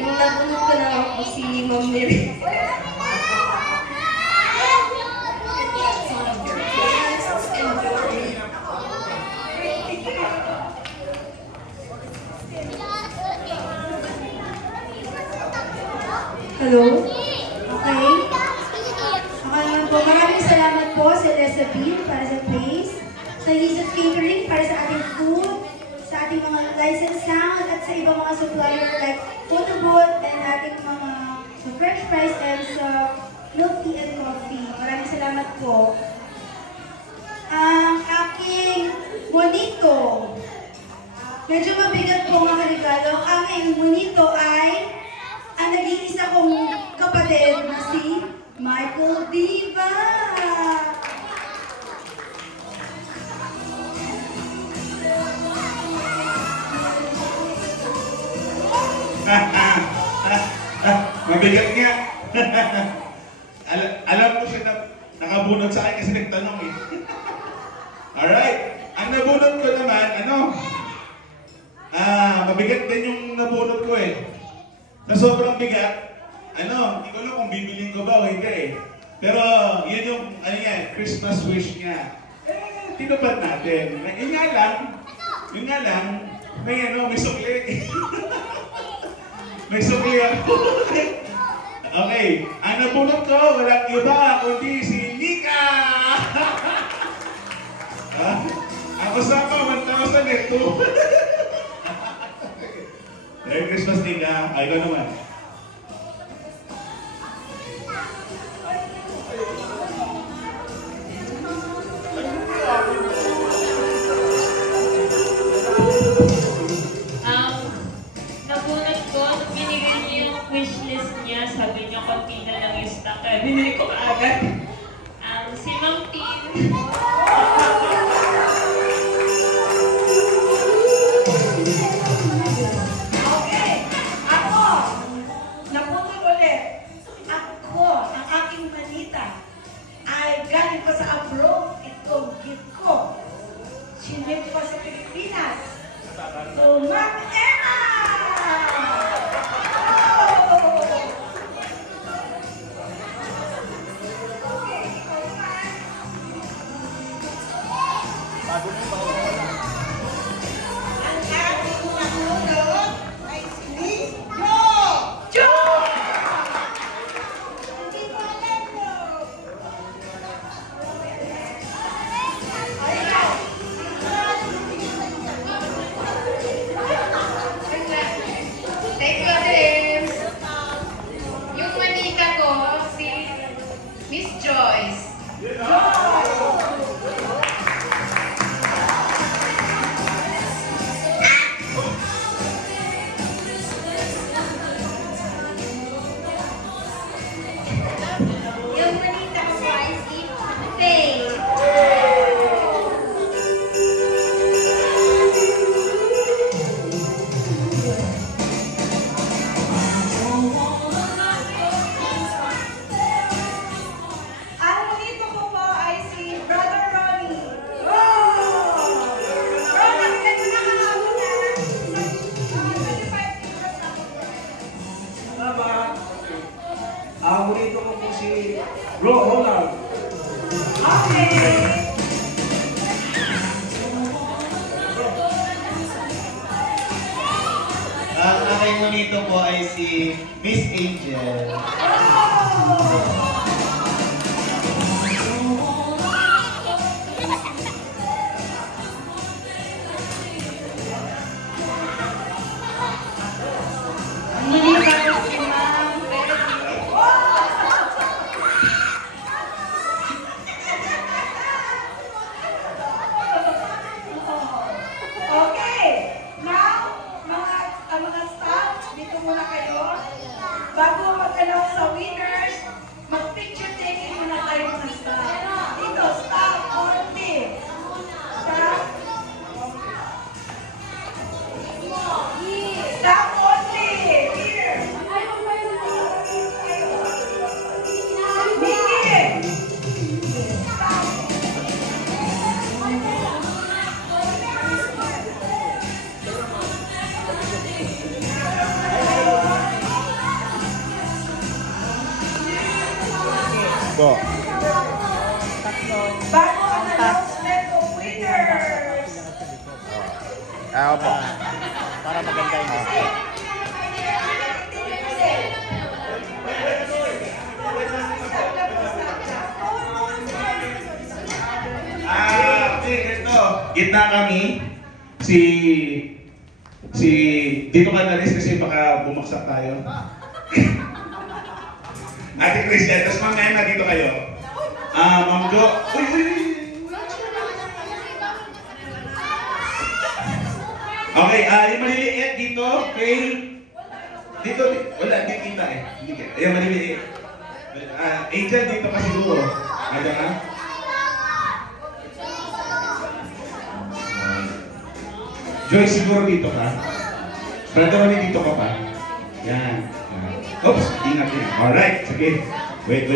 Yung nabunod ko na ako si Ma'am Mary. Hello? Okay. Po, maraming salamat po sa Lesabine para sa praise, sa Yusuf Catering para sa ating food, sa ating mga licensed sound, at sa ibang mga supplier like Photobooth and ating mga French fries and sa milk tea and coffee. Maraming salamat po. Ang aking monito. Medyo mabigat po mga regalo. Ang aking monito ay ang nag-iisa kong kapatid na si Michael Diva. Mabigat nga. Alam ko siya na nakabunod sa akin kasi nagtanong eh. Alright. Ang nabunod ko naman, mabigat din yung nabunod ko eh. Sa sobrang bigat, hindi ko alam kung bibilin ko ba o hindi eh. Pero yun yung, Christmas wish niya. Tinupad natin. Yun nga lang, may sukli. May sukli ako. Okay, ang nabunod ko, walang iba, kundi si Nika! Ako sa 1,002. Merry Christmas, Nika. Ay, ikaw naman. Nabunod ko, binigay niya yung wishlist niya. Sabi niya, konti na lang yung stock. Kaya binili ko kaagad. Si Ma'am Tin. Okay, ako, nabunod ulit. Ako, ang aking manita, ay galing pa sa abroad. Itong gift ko. Sinip pa sa Pilipinas. So, Ma'am Emma! Ang ating nabunod ay si Miss Jo! Hindi ko alam mo. Thank you, James. Yung manika ko, si Miss Joyce. Yung manita ko ay si Faye. Ang manito ko po ay si Brother Ronnie. Ronnie, ang ganda na kahapon na. 25 kilos ako. Salamat. Ang bonito ko po si Ronald. Okay. Ang aking monito po ay si Miss Angel. Ang manita ko si Ma'am Betty. Okay. Now, mga staff, dito muna kayo. Bago mag-announce sa winners, mag-picture taking muna tayo mga staff. Dito, staff only. Staff. Staff only. Here. Mickey. Staff. po. Bago ang announcement of winners. Opo. Para maganda yung Okay, ganito. Gitna kami. Si dito ka nalis kasi baka bumaksak tayo. Ate Christian, tapos mamaya na dito kayo. Ma'am Jo. Uy! Okay, yung maliliit dito, kay... Dito, wala, hindi kita eh. Hindi kita. Yung maliliit. Angel, dito ka siguro. Ada ka? Joyce, siguro dito ka. Brother Ronnie, dito ka pa. Yan. Oops, ingat yan. Alright, sige. Wait.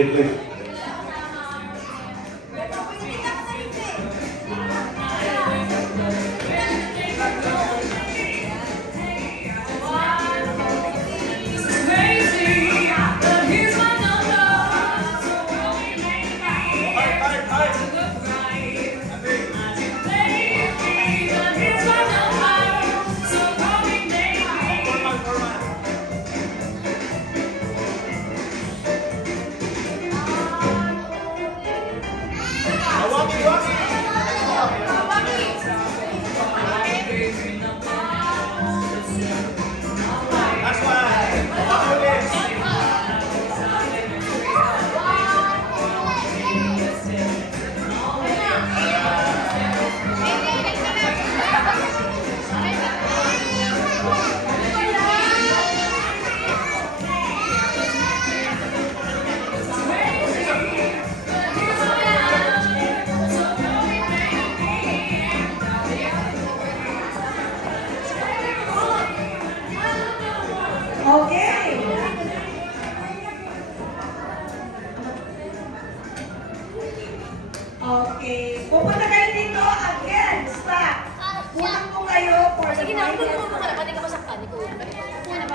Okay. Pupunta kayo dito again. Stop. Punang po kayo for the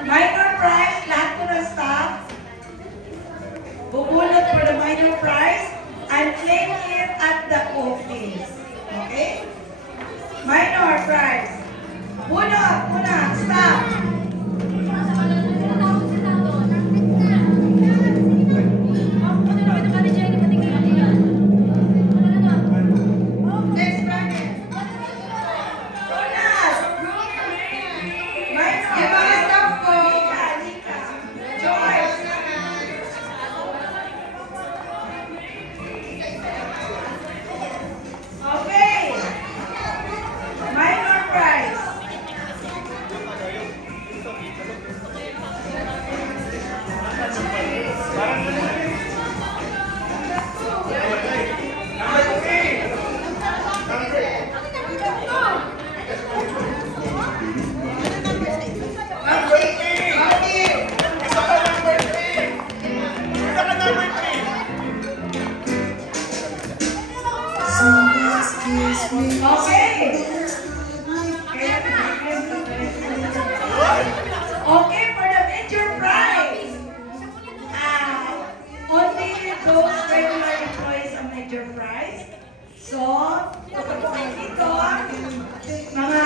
minor prize. Lahat po ng staff. Bubulot for the minor prize and claim it at the office. Okay? Minor prize. Bunot muna. Stop. Okay, for the major prize. Only those regular employees ang major prize. So, kapag kayo dito, mga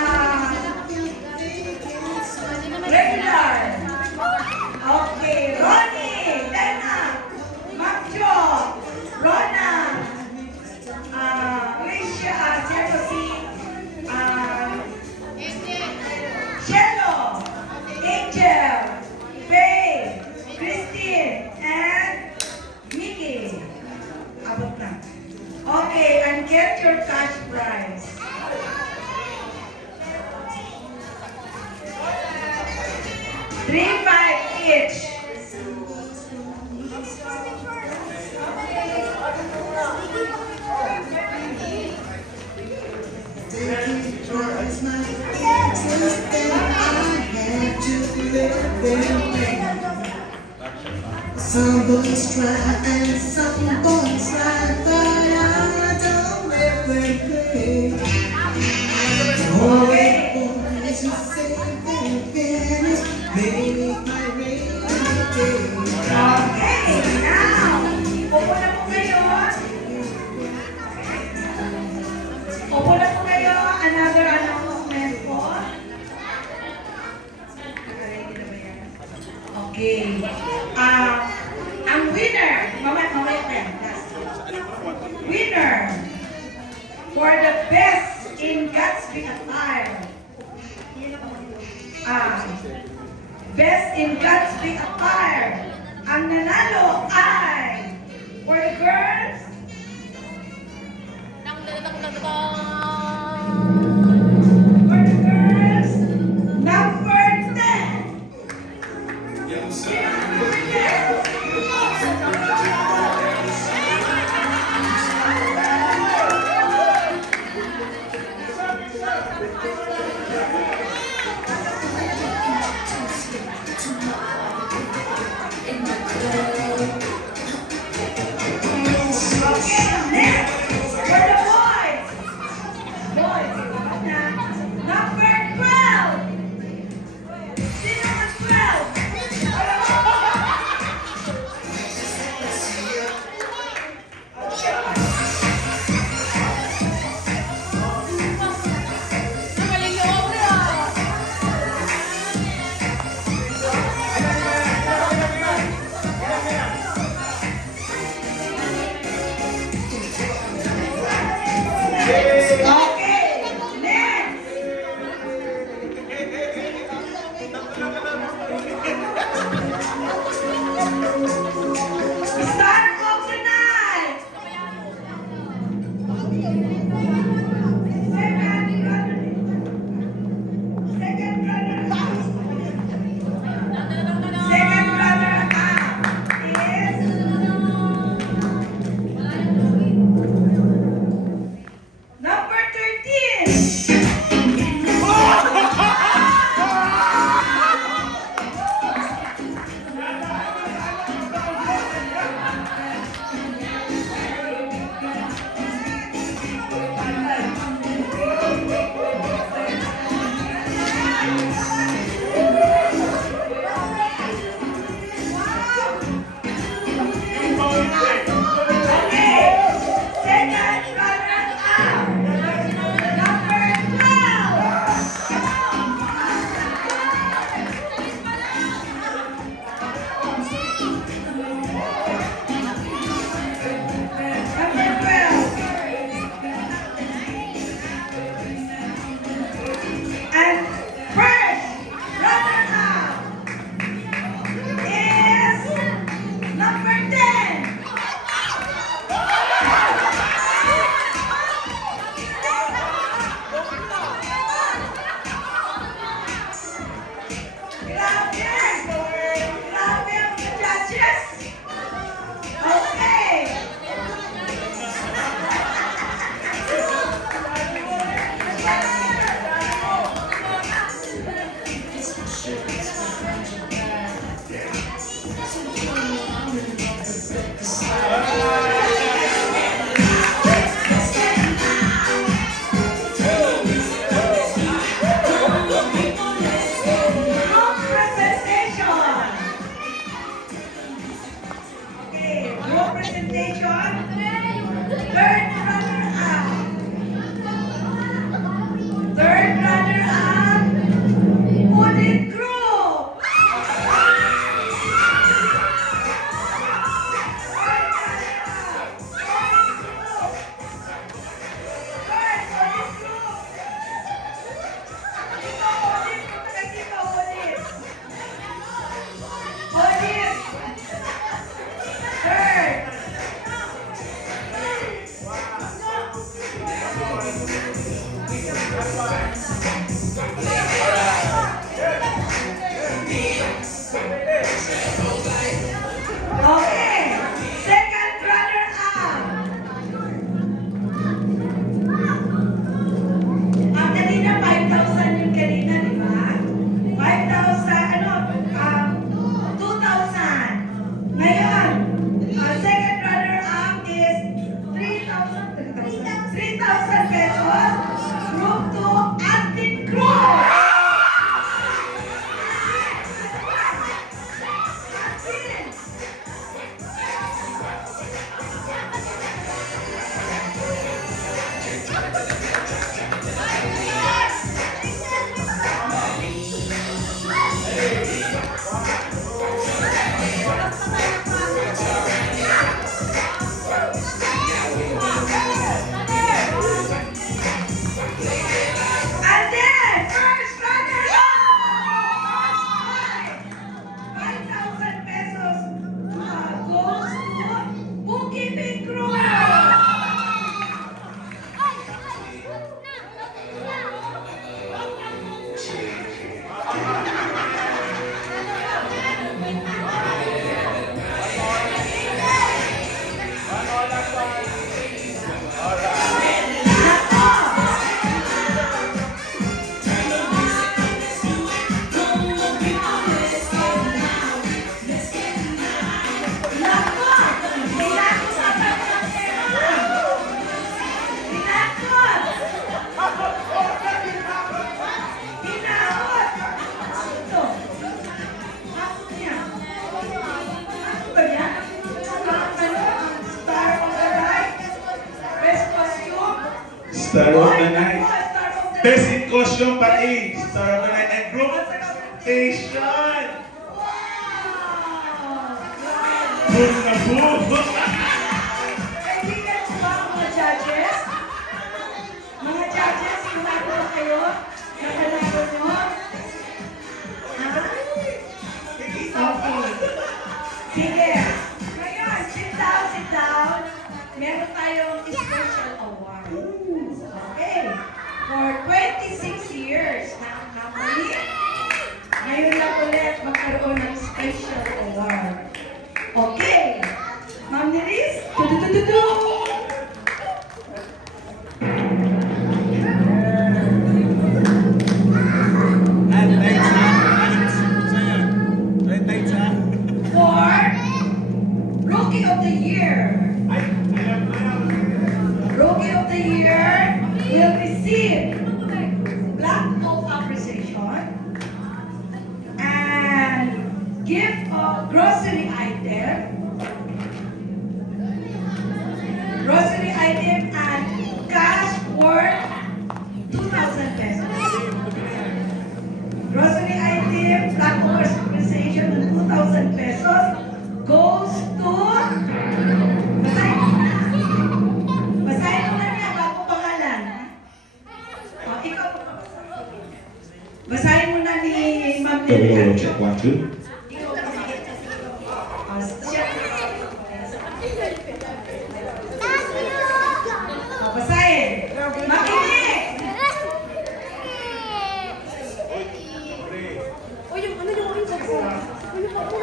regular. Okay, Ronnie, Lena, Magjo, Rona, Alicia, Cielo, Angel, Faye, Christine, and Mickey. Abot na. Okay, and get your cash prize. $3.5 each. Some boys try and some boys try, but I don't let them play. All the boys who say they're finished make my rainy day. Okay, now, pupunta po kayo Okay. Ang winner, mamaya pa yan. Winner for the best in Gatsby attire. Best in Gatsby attire. Ang nanalo ay for the girls. For the girls, number 10. Number 12! Sino ang 12? Star of the Night. Star of the Best Night. in costume pati. Star of the Night. And group presentation. Boom na boom. Kaibigan ko ba ang mga judges? Mga judges, kumako ba kayo? Nakalaro nyo? Ha? Okay. Sige. Ngayon, sit down. Meron tayong special award. Okay. For 26 years na muli, ngayon na ulit magkaroon ng special award. Okay. Ma'am Neris, tututututu! For Rookie of the Year. Rookie of the Year will receive Black of Appreciation and gift of grocery item and cash worth 2,000 pesos. Grocery item, Black of Appreciation and 2,000 pesos goes to... Basahin mo na niya bago pangalan. O, ikaw. Basahin mo na ni Ma'am Lilian. Check 1, 2. Basahin. Makinig.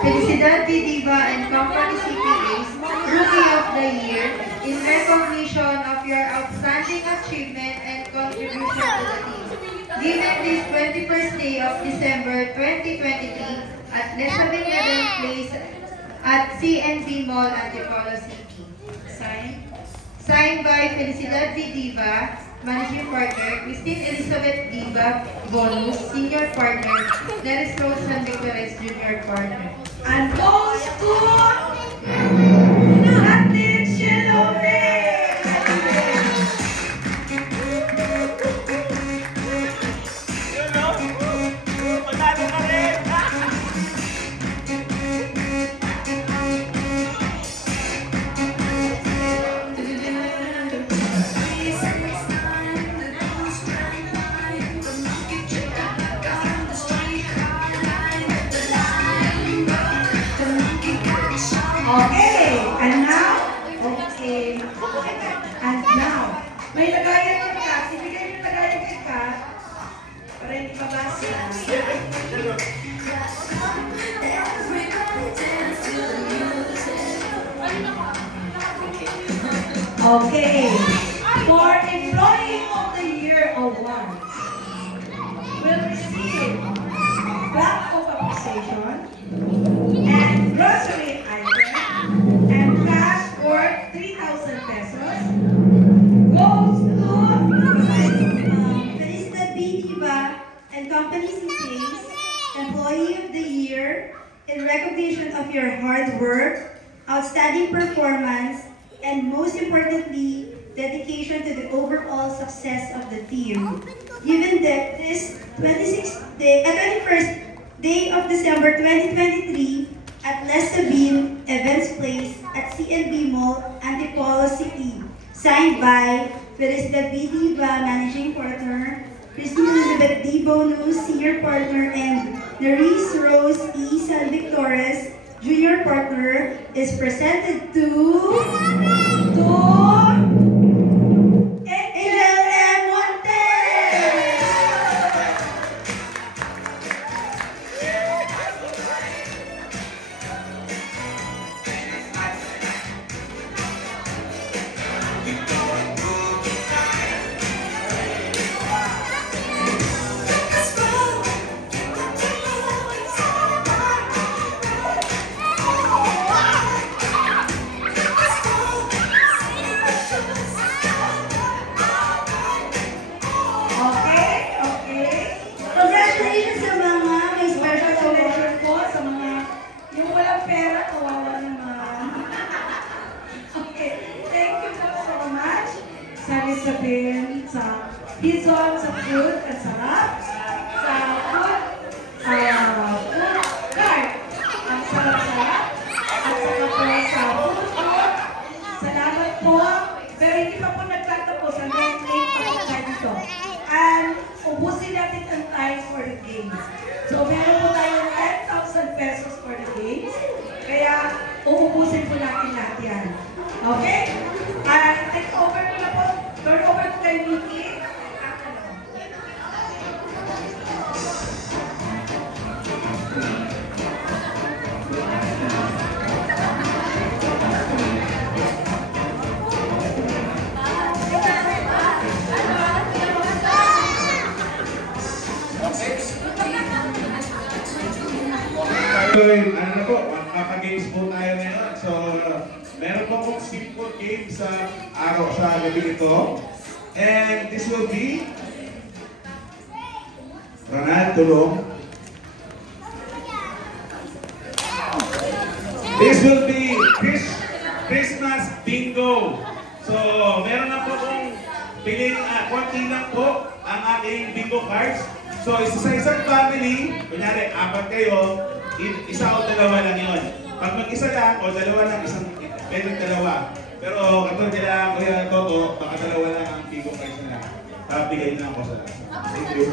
Felicidad P. Diva and Company CPAs Rookie of the Year in recognition of your outstanding achievement and contribution to the team. Given this 21st day of December 2023 at Lesabing Event Place at CNB Mall, Antipolo City. Signed by Felicidad V. Diva, Managing Partner, Christine Elizabeth Diva, Bonus, Senior Partner, Dennis Rose San Victorious, Junior Partner. And goes to Natin Shelome. Okay, and now, may lagayan ng cat. Ibigay yung lagayan kay cat para hindi mabasa. Okay, for Employee of the Year Award, will receive Black of Appreciation and grocery item and cash worth 3,000 pesos goes to Felicidad B. Diva and Company CPAs Employee of the Year in recognition of your hard work, outstanding performance, and most importantly, dedication to the overall success of the team. Given that this 21st day of December 2023 at Les Sabine Events Place at CNB Mall, Antipolo City. Signed by Felicidad B. Diva, Managing Partner, Christine Elizabeth D. Bonus, Senior Partner, and Nerys Rose E. San Victorious, Junior Partner, is presented to Angel M. Montes! Congratulations sa mga may special donation po, sa mga yung walang pera, kawawa naman. Okay, thank you po so much, Sally Sabine. sa Hizon, sa food at sarap, sa food cart. Ang sarap-sarap. At saka po sa food court. Salamat po. Pero hindi pa po nagtatapos. Hanggang late pa po tayo dito. And ubusin natin ang time for the games. So meron po tayo 10,000 pesos for the games. Kaya uubusin po natin lahat yan. Okay? Take over ko na po. Turn over to kay Mickey. Ano na po, makaka-games po tayo ngayon. So, meron po pong simple game sa araw sa gabi ito. And this will be Ronald, tulong. This will be Christmas bingo. So, meron na po kung piling konti lang po ang aking bingo cards. So, sa isang family, kunyari, 4 kayo, isa o dalawa lang yun. Pag mag-isa lang o dalawa lang, pwedeng dalawa. Pero katulad nila, Kuya Toto, baka dalawa lang ang bingo cards nila. Bigay na ako sa lahat. Thank you.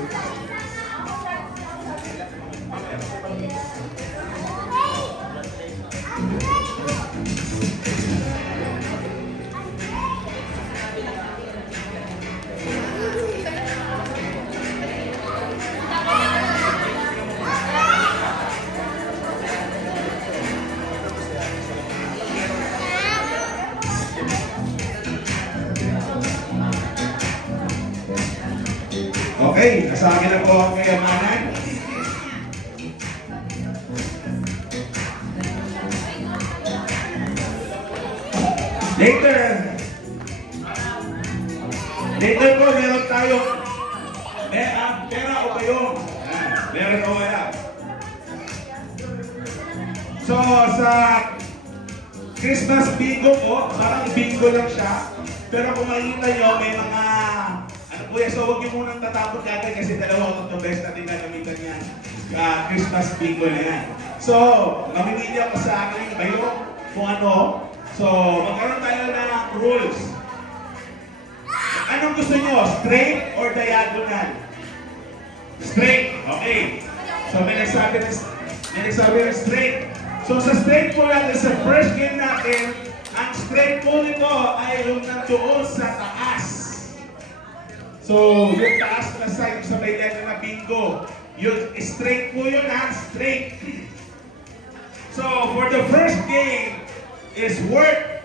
Okay, nasa akin na po ang kayamanan. Later po, meron tayong pera o bayong. Meron o wala. So, sa Christmas bingo po, parang bingo lang siya. Pero kung makikita nyo, may mga Kuya, so huwag niyo munang tatapon kagad kasi 2 o 3 beses natin gagamitan yan. Christmas bingo na yan. So, mamimili ako sa aking bayo kung ano. So, magkaroon tayo ng rules. Anong gusto niyo? Straight or diagonal? Straight. Okay. So, may nagsabi ng straight. So, sa straight po lang, sa first game natin, ang straight po nito ay yung nandoon sa taas. So, yung taas na side sa may letter na bingo. Yung straight po yun ha, straight. So, for the first game is worth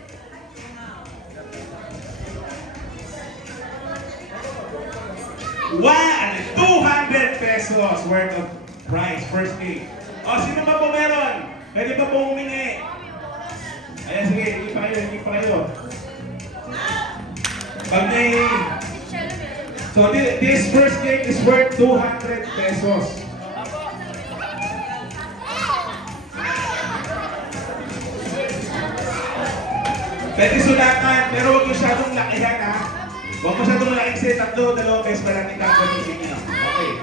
₱200 worth of prize, first game. O, sino ba po meron? Pwede ba po humingi? Ayan, sige, hindi pa kayo. Pag may... So this first game is worth ₱200. Pwede sulatan, pero huwag masyadong lakihan ha. Huwag masyadong lakihan kasi 2 beses pa natin kakamitin niyo. Okay.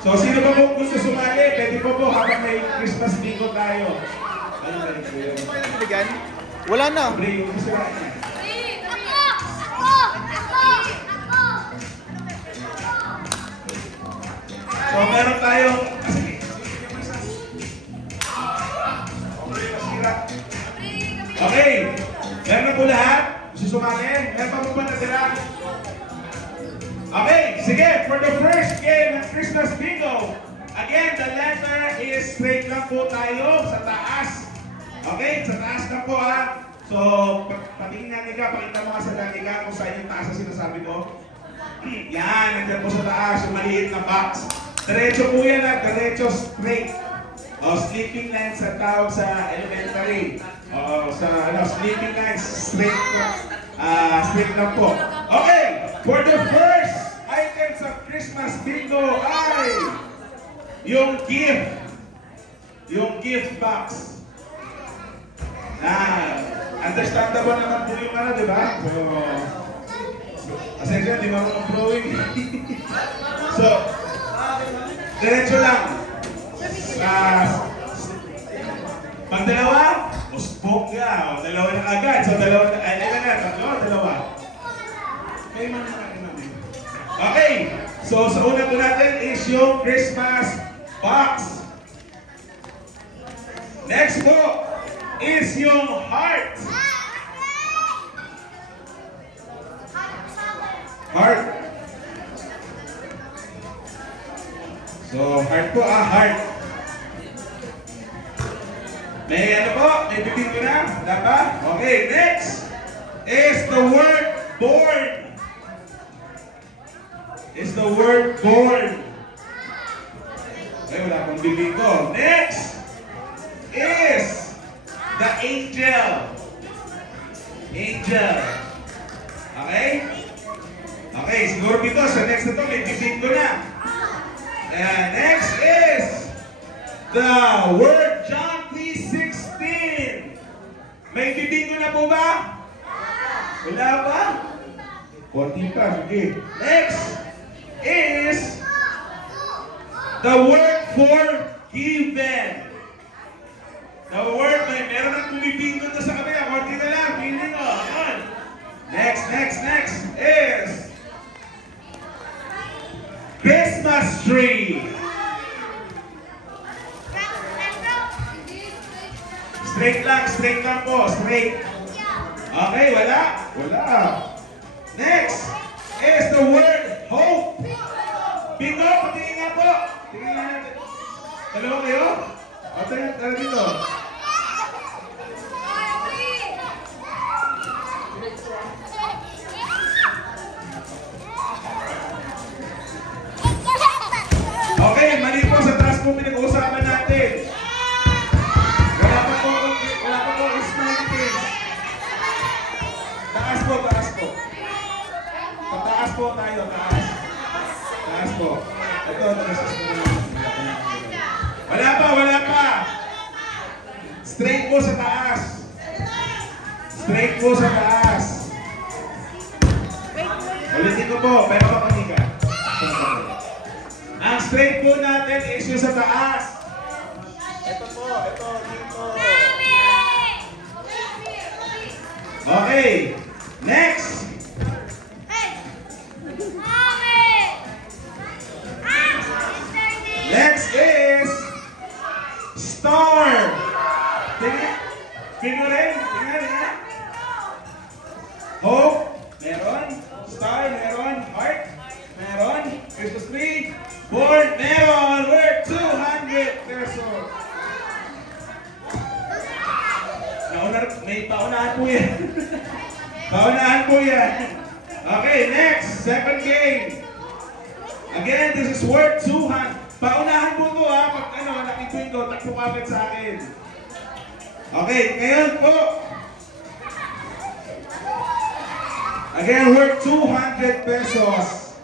So sino ba po gusto sumali? Pwede po habang may Christmas bingo tayo. Ano ba rin? Wala na. So meron tayong okay. Meron na po lahat? Gusto sumali? Meron pa po ba natira? Okay, sige. For the first game ng Christmas bingo, again, the letter is straight lang po tayo sa taas. Okay, sa taas na po ha. So, patingin natin ka, pakita mo nga sa Danica kung saan yung taas na sinasabi ko. Yan, nandiyan po sa taas, yung maliit na box. Diretso po yan ha, diretso straight. O, sleeping line sa tawag sa elementary. O, sa sleeping line, straight lang po. Okay, for the first items of Christmas bingo ay yung gift box. understandable naman po yung ano, di ba? So, asensya, di marunong drawing. So, diretso lang. Pag dalawa, usbong ka. O, dalawa na agad. So, dalawa na, ay, na, tatlo, dalawa. Okay. So, sa una po natin is yung Christmas box. Next po is yung heart. Heart. So, heart po, heart. May ano po? May bibig ko na? Wala ba? Okay, next is the word born. Is the word born. Okay, wala pang bibig ko. Next is the angel. Angel. Okay? Okay, siguro dito sa next na to, may bibig ko na. And next is the word John 3:16. May bibig ko na po ba? Wala ba? Konti pa, sige. Next is the word forgiven. The word, meron ang bumibig ko sa kabila. Konti na lang, feeling ko. Next is Christmas tree. Straight lang po, straight. Okay, wala? Wala. Next is the word hope. Bingo, patingin nga po. Tingin nga natin. Dalawa kayo? O, tara dito. Okay, mali po sa taas po pinag-uusapan natin. Wala pa po smiley face. Taas po. Taas po tayo, taas. Taas po. Ito, wala pa. Straight po sa taas. Straight po sa taas. Ulitin ko po, pero makinig ka. Ang straight po natin is yung sa taas. Ito po, dito. Okay, next. Next is star. Tingnan. Tingnan. Hope, meron. Star, meron. Heart, meron. Christmas tree, born, meron. Worth 200 pesos. May paunahan po yan. Paunahan po yan. Okay, next. Second game. Again, this is worth 200. Paunahan po ito ha. Pag nakikuin ko, takpo kagad sa akin. Okay, ngayon po. Again, worth 200 pesos.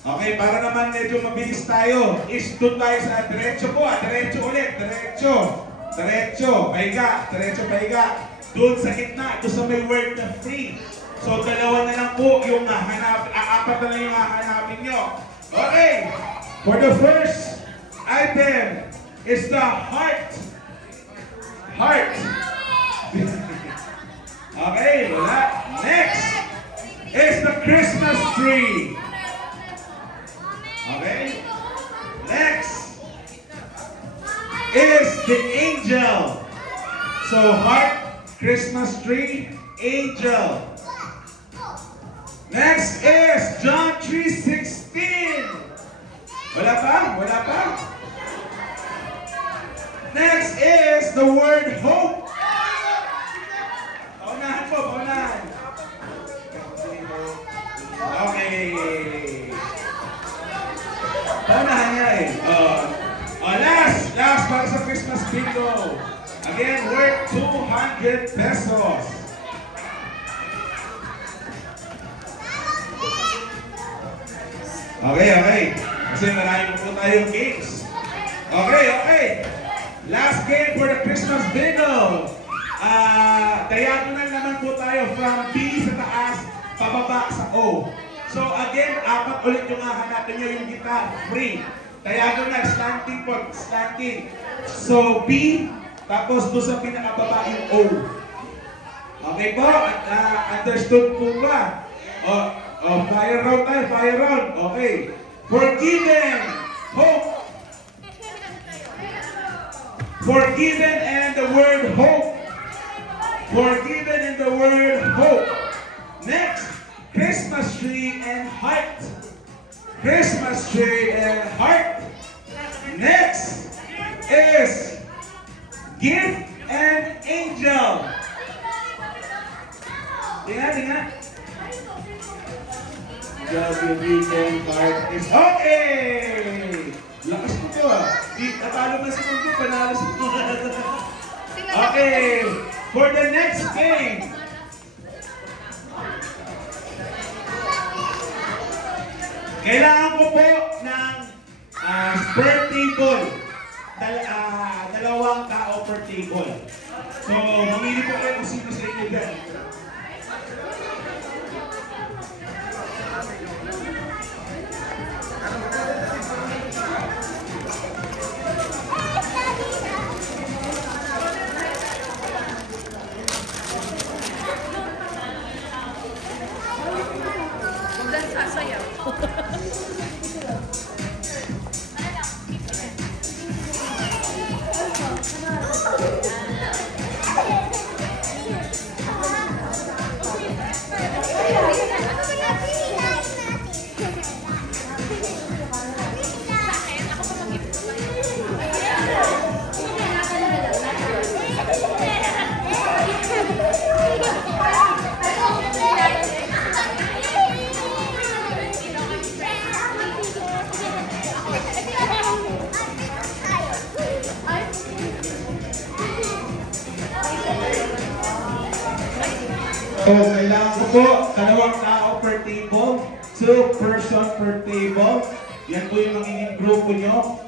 Okay, para naman medyo mabilis tayo. Is doon tayo sa diretso po ha. Diretso ulit. Diretso, pahiga. Doon sa gitna, doon sa may word na free. So, dalawa na lang po yung apat na lang yung hahanapin nyo. Okay, for the first item is the heart. Heart. Okay, wala. Next is the Christmas tree. Okay, next is the angel. So, heart, Christmas tree, angel. Next is John 3:16. Wala pa? Next is the word hope. Paunahan po. Okay. Paunahan niya eh. Last para sa Christmas bingo. Again, worth 200 pesos. Okay. Kasi marami po tayong games. Okay. Last game for the Christmas bingo. Diagonal naman po tayo from B sa taas, pababa sa O. So again, 4 ulit yung hahanapin nyo yung gitna, free. Diagonal, slanting po, slanting. So B, tapos doon sa pinakababa yung O. Okay po? Understood po ba? Fire round tayo, fire round. Okay. Forgiven, hope. Forgiven and the word hope. Forgiven and the word hope. Next, Christmas tree and heart. Christmas tree and heart. Next is gift and angel. Tingnan. Just the gift and heart is okay. Lakas mo to ah. Natalo na si Mundo, panalo si Mundo. Okay, for the next game. Kailangan ko po ng per table. Dalawang tao per table. So, mamili po kayo kung sino sa inyo dyan. So, kailangan ko po, 2 tao per table, 2 person per table. Yan po yung magiging grupo nyo.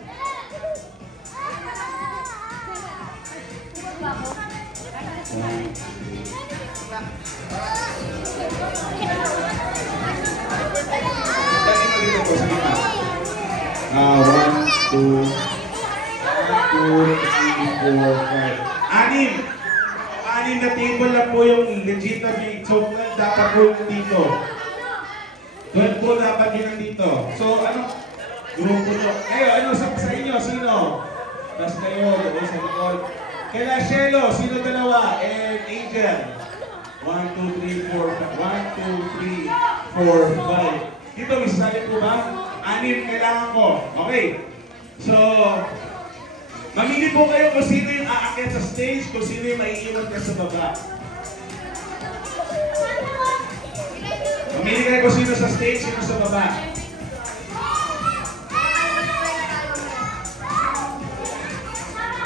One, two, 3, 4, 5. 6 na table lang po yung legitimate. So, dapat po yung dito. 12 po dapat yun nandito. So, grupo nyo. Kayo, sa inyo? Sino? Tapos kayo, doon sa likod. Kaila Shelo, sino dalawa? And Angel. 1, 2, 3, 4, 1, 2, 3, 4, 5. Dito, may sasali po ba? 6 kailangan ko. Okay. So, mamili po kayo kung sino yung aakyat sa stage, kung sino yung maiiwan ka sa baba. Mamili kayo kung sino sa stage, sino sa baba.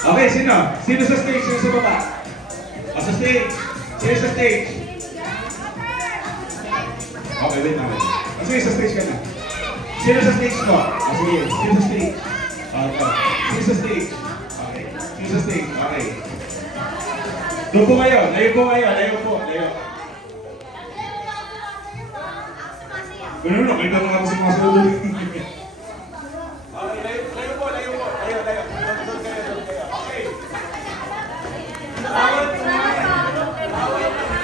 Okay, sino? Sino sa stage, sino sa baba? O sa stage. Sino sa stage? Okay, wait naman. O sige, sa stage ka na. Sino sa stage ko? O sige, sino sa stage? Okay. Sino sa stage? Sino sa stage? Okay. Doon po kayo. Layo po kayo. Layo po. Layo. Ganun na. May tanong ako sa mga saludo. Okay. Layo po. Layo po. Layo. Layo. Doon kayo. Doon kayo. Okay. Bawal po na. Bawal po na.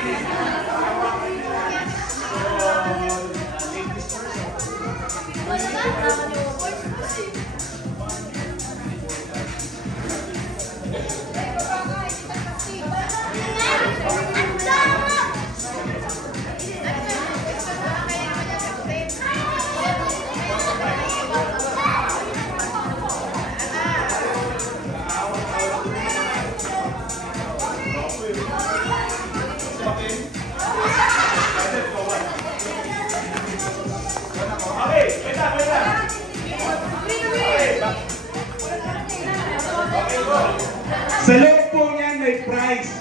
Sa loob po niyan may price.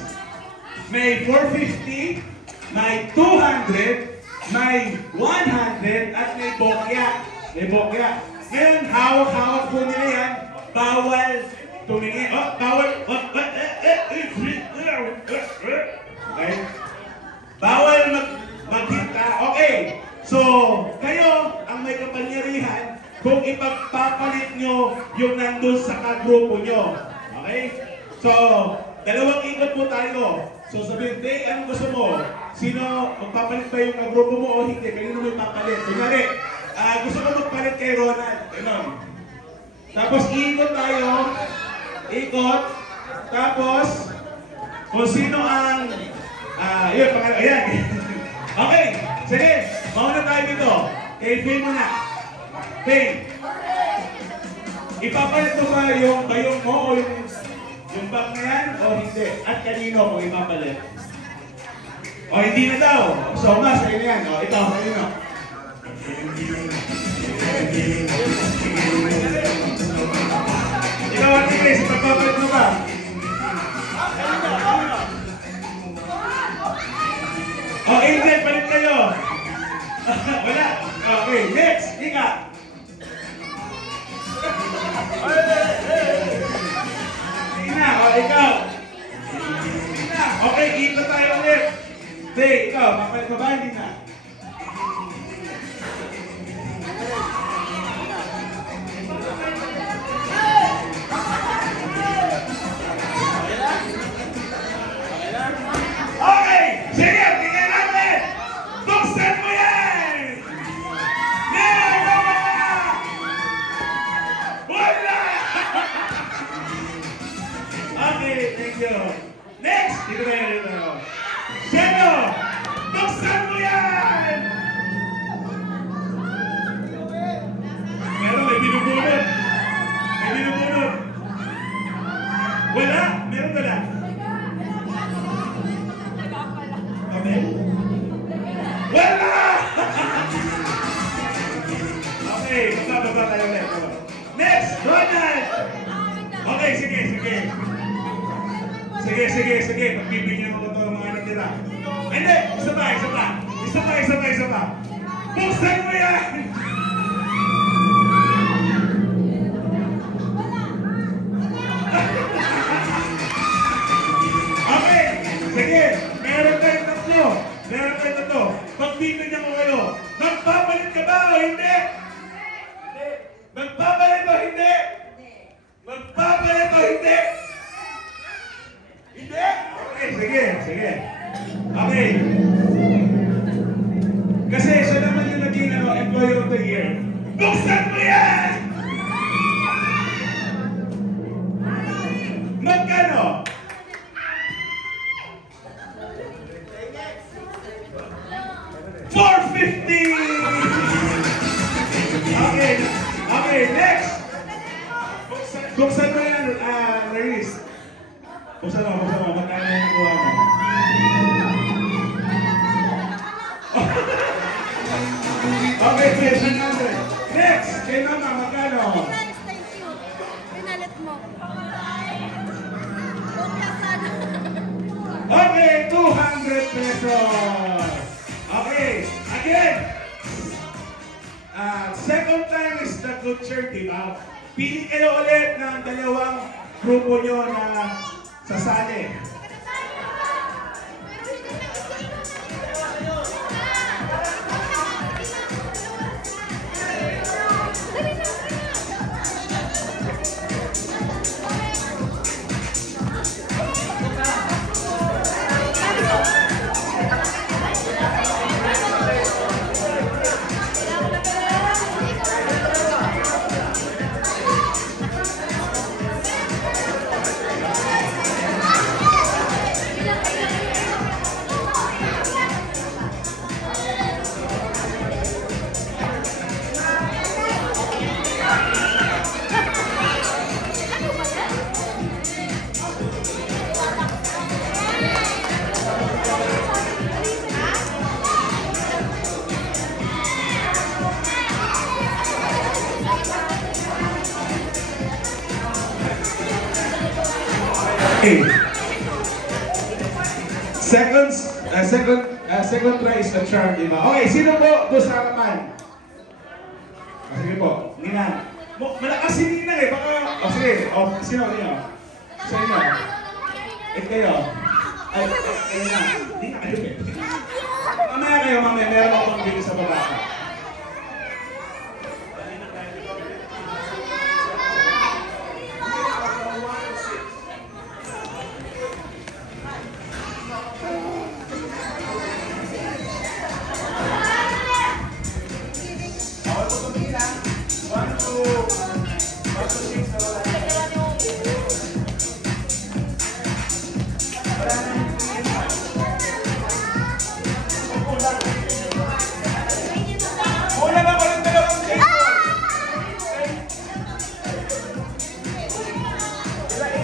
May 450, may 200, may 100, at may bokya. May bokya. Ngayon, hawak-hawak po nila yan. Bawal tumingin. Bawal. Bawal maghinta. Okay. So, kayo ang may kapangyarihan kung ipagpapalit nyo yung nandun sa kagrupo nyo. Okay? So, dalawang ikot po tayo. So, sabihin, Day, anong gusto mo? Sino, magpapalit ba yung kagrupo mo o hindi? Kanino mo ipapalit? Kunyari, gusto ko magpalit kay Ronald. Ganun. Tapos, ikot tayo. Ikot. Tapos, kung sino ang... yun, ayan. Okay, sige. Mauna tayo dito. Kay Faye muna. Faye. Ipapalit mo ba yung bayong mo o yung bag na yan o hindi? At kanino kung ipapalit? O hindi na daw. So, mas, sa'yo na yan. O, ito, kanino? Ikaw, Ate Grace, ipapalit mo ba? O, Angel, palit kayo. Wala. Okay, next. Ika. Ina, o, ikaw. Ina. Okay, ikot tayo ulit. Hey, ikaw, papalit mo ba? Hindi na. Okay, sige, tingnan natin. Buksan mo yan! Wala! Okay, thank you. Next, dito na yan. Sino? Buksan mo yan! Meron, may binubunod. May binubunod. Wala? Meron wala? Okay. Wala! Okay, baba tayo ulit. Next, Ronald! Okay, sige. Sige. Pagbibigyan mo ito ng mga natira. Hindi, isa pa. Buksan mo yan! Okay, sige. Meron tayong tatlo. Pagbibigyan ko kayo. Magpapalit ka ba o hindi? Magpapalit o hindi? Hindi? Okay, sige. Okay. Kasi siya naman yung naging Employee of the Year. Buksan mo yan! Magkano? $450! Okay, next! Buksan mo yan, Laris. Buksan mo, magkano yung kuha mo? Okay, please, 100. Next, kay Mama, magkano? Pinalit mo. Okay, 200 pesos. Okay, again. Second time is the good shirt, di ba? Pili kayo ulit ng dalawang grupo nyo na sasali. Okay. Second try is the charm, di ba? Okay, sino po doon sa harapan? Sige po, Ninang. Malakas si Ninang Baka, sige, sino niyo? Sa inyo? Kayo. Ay, kayo na. Hindi na kayo eh. Mamaya kayo, mamaya. Meron akong pagbili sa baba.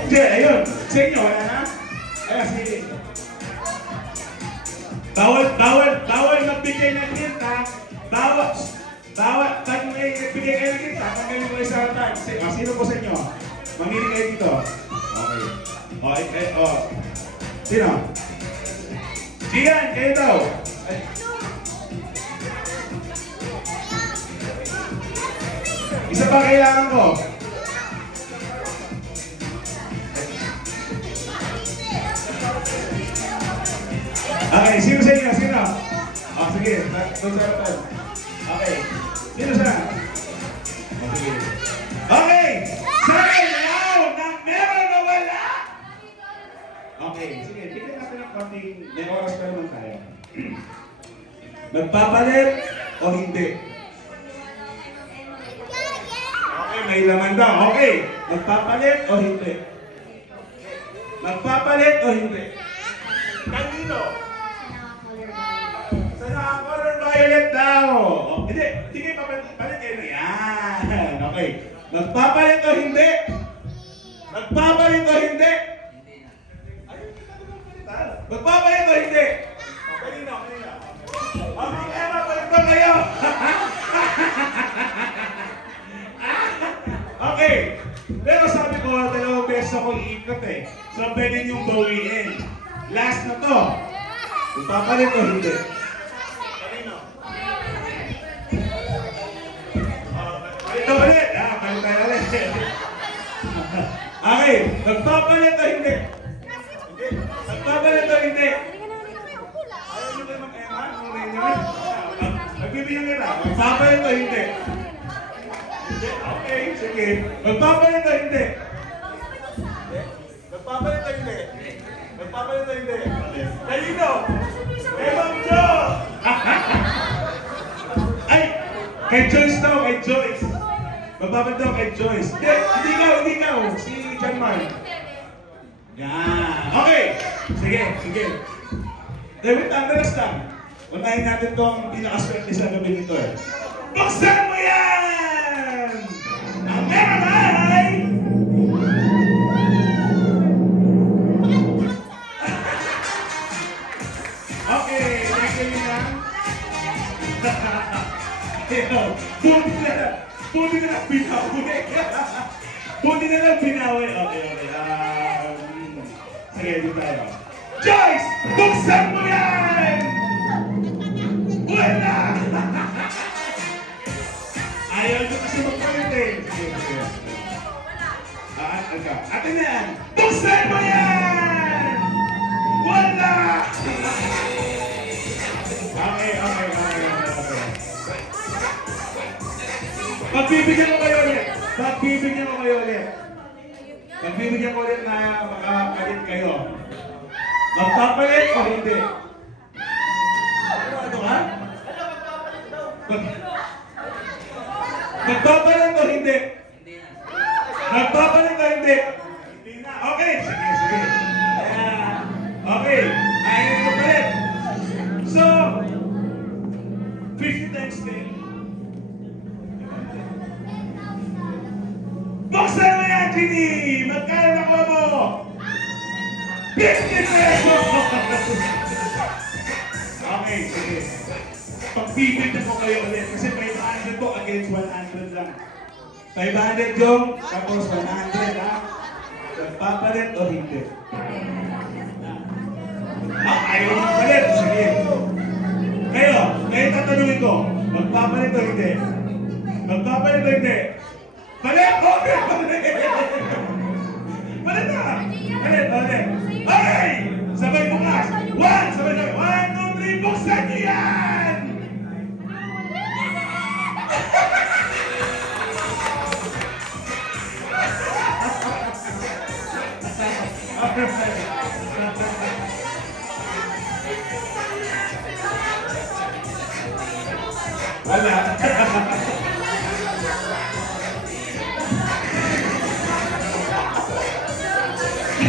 Hindi, ayun. Sa inyo, wala na? Ayan, sige. Bawal magbigay ng hint, ha? Bawal, pag may nagbigay kayo ng hint, ha? Tanggalin mo kayo sa harapan. Sino po sa inyo? Mamili kayo dito. Okay. Sino? Gian, kayo daw. Ay. Isa pa kailangan ko. Okay, sino sa inyo? Sino? Sige. Doon sa harapan. Okay. Sino sa? Sige. Okay! Sayaw na meron na wala! Okay, sige. Tignan natin ang konting. May oras pa naman tayo. Magpapalit o hindi? Okay, may laman daw. Okay. Magpapalit o hindi? Magpapalit o hindi? Kanino? Sa naka-color violet daw. Hindi. Sige, papalit kayo na. Yan. Okay. Magpapalit o hindi? Magpapalit o hindi? Magpapalit o hindi? Kanino? Emma, palit ba kayo? Okay. Pero sabi ko, 2 beses ako iikot eh. So, pwede niyong bawiin. Last na to. Magpapalit o hindi? Kanino? Ito ulit. Palit tayo ulit. Okay. Magpapalit o hindi? Magpapalit o hindi? Ayaw nyo kayo mag-Emma? Magbibigyan kita. Magpapalit o hindi? Okay, sige. Magpapalit o hindi? Magpapalit o hindi? Magpapalit o hindi? Kanino? Emang Jo! Ay! Kay Joyce daw, kay Joyce. Magpapalit daw kay Joyce. Hindi ka. Si John Mark. Yan. Okay. Sige. David, Andres lang. Unahin natin itong pinakaswerte sa gabi nito eh. Buksan mo yan! Ang meron ay... Okay, thank you lang. Buti na lang binawi. Okay. Sige, dito tayo. Joyce! Buksan mo yan! Wala! Ayaw nyo kasi magpalit eh. Sige. Atin na yan! Buksan mo yan! Wala! Okay. Pagbibigyan ko kayo ulit na makapalit kayo. Magpapalit o hindi? Ano ka? Magpapalit o hindi? Magpapalit o hindi? Hindi na. Okay, sige. Okay, ayaw nyo palit. So, 50 times 10. Buksan mo yan, Ginny! Magkano nakuha mo? 50 pesos! Okay, sige. Pagbibigyan ko kayo ulit kasi 500 to against 100 lang. 500 yung, tapos 100 ha? Magpapalit o hindi? Ayaw mo palit. Sige. Kayo tatanungin ko, magpapalit o hindi? Magpapalit o hindi? Palit! Okay! Palit na! Palit! Okay! Sabay mo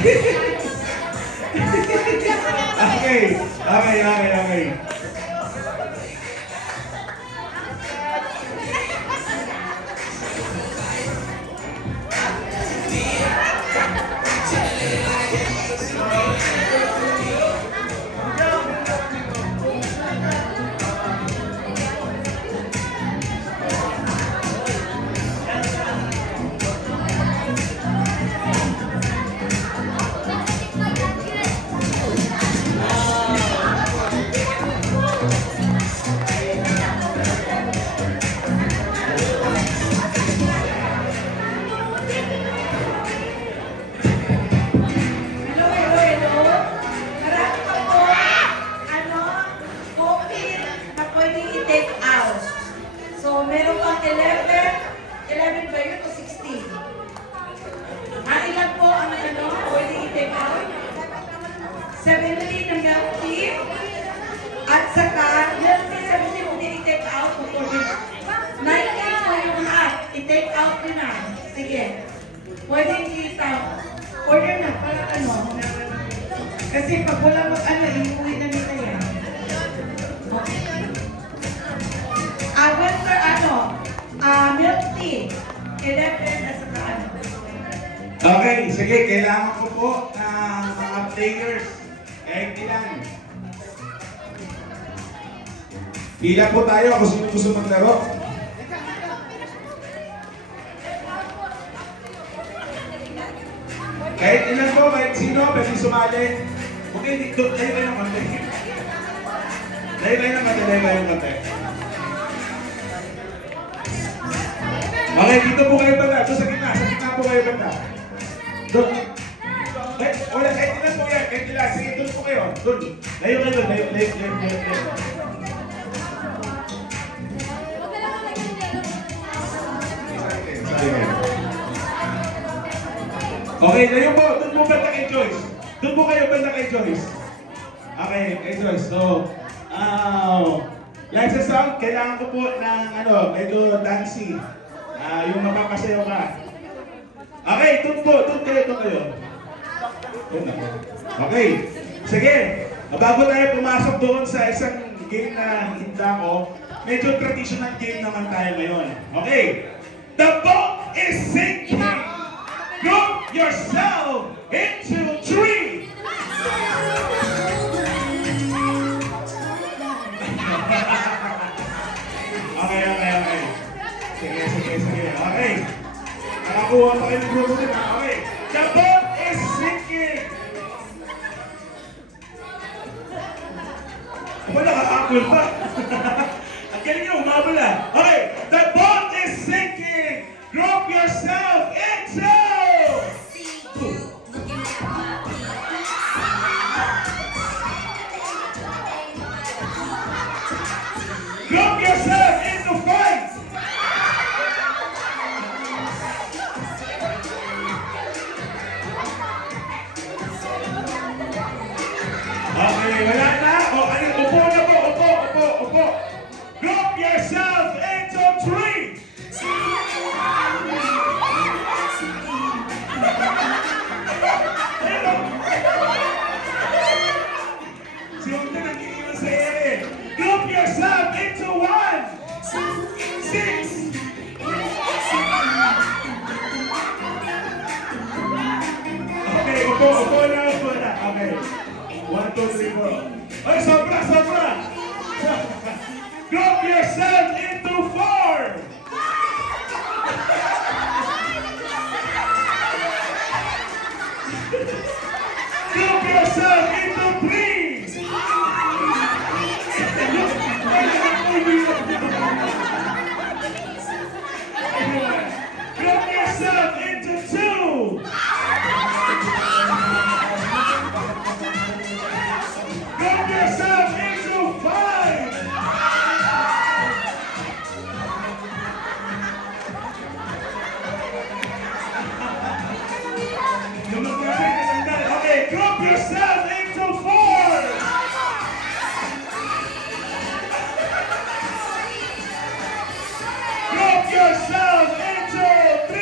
Okay. Hello. Marami pa po, coffee na pwedeng i-take out. So, meron pang 11 ba yun o 16? Ilan po ang pwedeng i-take out? 17 ng milk tea. At saka, milk tea 17 pwedeng i-take out. 19 po yung hot. I-take out din na. Sige. Pwedeng i-take. Order na para kasi pag wala iuwi na nila yan. Okay. Milk tea. 11 at saka Okay, sige, kailangan ko po ng mga players. Kahit ilan. Pila po tayo kung sino gusto maglaro. Kahit ilan po, kahit sino, pwede sumali. Okay, dito, layo kayo ng konti. Layo ng konti. Okay, dito po kayo banda. Doon sa gitna po kayo banda. Doon. Wala, kahit ilan po yan, kahit ilan. Sige, doon po kayo. Doon. Layo. Okay, layo po. Doon po banda kay Joyce. Doon po kayo banda kay Joyce. Okay, kay Joyce. So, like sa sound, kailangan ko po ng medyo dancing. Yung mapapasayaw ka. Okay, doon kayo. Okay, sige. Bago tayo pumasok doon sa isang game na hinda ko, medyo traditional game naman tayo ngayon. Okay, the boat is sinking. Group yourself into 3. Okay. Sige. Okay. Nakakuha pa kayo ng grupo din. Okay. The boat is sinking. Wala ka-apple pa. Ang galing nyo, umabol na. Okay. The boat is sinking. Group yourself into... Group yourself into 5. Okay, wala na. Upo na po. Upo. Group yourself into 3. Siya nag-iiwan sa ere. Group yourself into 1. 6. Okay, upo na. Okay. 1, 2, 3, 4. Ay, sobra! Group yourself into 4! Group yourself into 3! Group yourself into 2! Group yourself into 5! Okay, group yourself into 4! Group yourself into 3!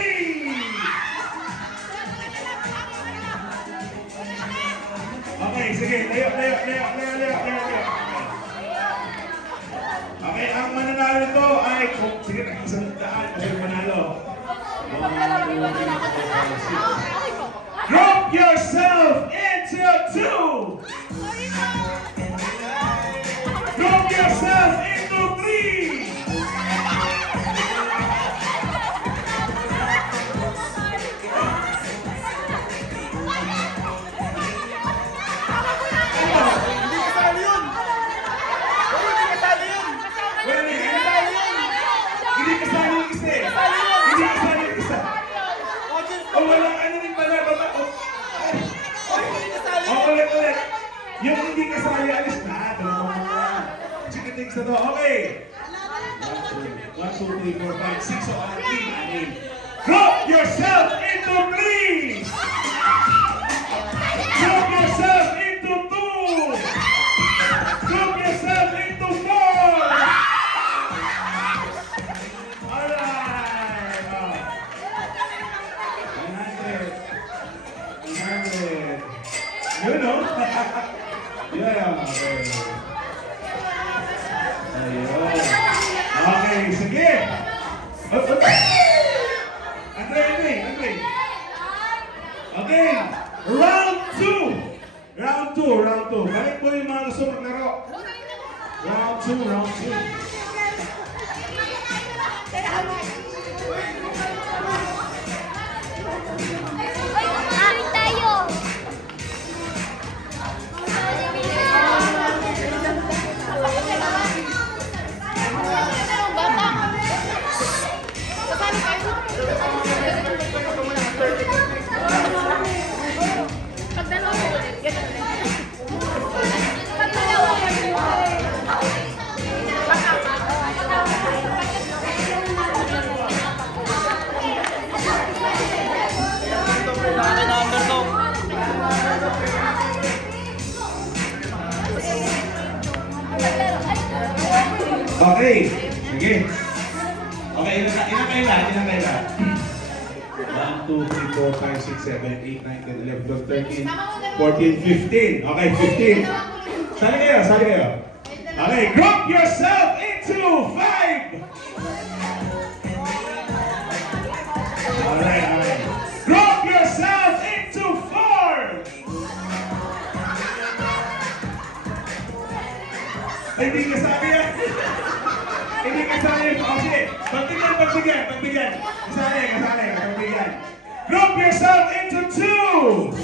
na to. Okay. 1, 2, 3, 4, 5, 6. So, anim. Group yourself into 3. Group yourself into 2. Group yourself into 4. Alright. 100. You know? Yeah. Ayun. Okay, sige. Andre. Okay, round 2. Balik po yung mga gusto maglaro. Round 2. Okay, sige. Okay, ilan kayo lahat? 1, 2, 3, 4, 5, 6, 7, 8, 9, 10, 11, 12, 13, 14, 15. Okay, 15. Sali kayo. Okay, group yourself into 5. Alright. Group yourself into 4. Hindi kasali yan. Hindi kasali. Okay. Pagbigyan. Kasali. Pagbigyan. Group yourself into 2.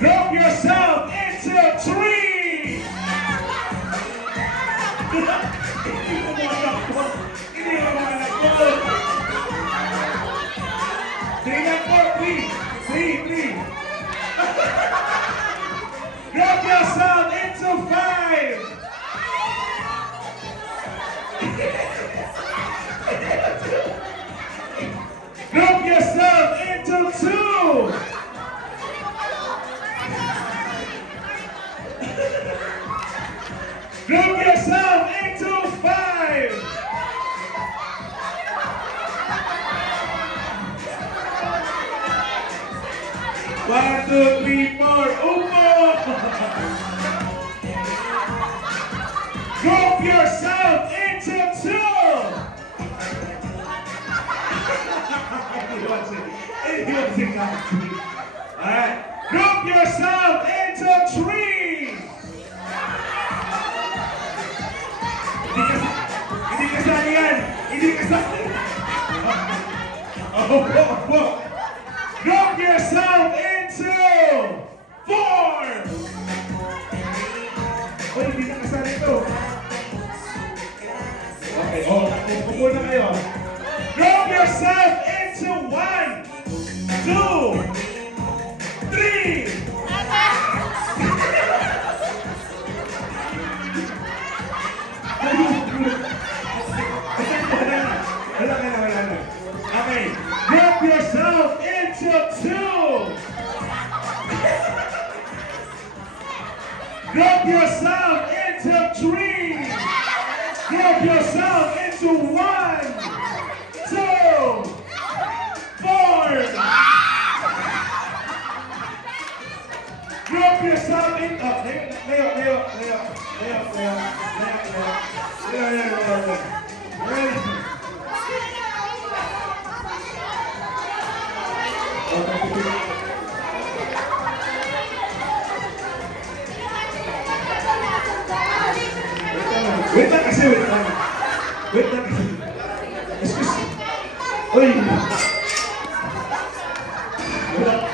Group yourself into 3. Hindi mo anak ko. 3 na 4, 3. Group yourself into 5. Group yourself into 2. Group yourself into 5. One, two, three, four. Upo. Group yourself into 2. Alright. Group yourself into 3. Hindi kasali yan. Opo. Group yourself into 4. Oh, hindi na kasali ito. Okay, upo na kayo. Group yourself into 1, 2, 3. Wala na. Okay, group yourself into 2. Group yourself into 3. Group yourself into 1, 2, 4. Group yourself into... Wait lang kasi. Excuse me. Uy!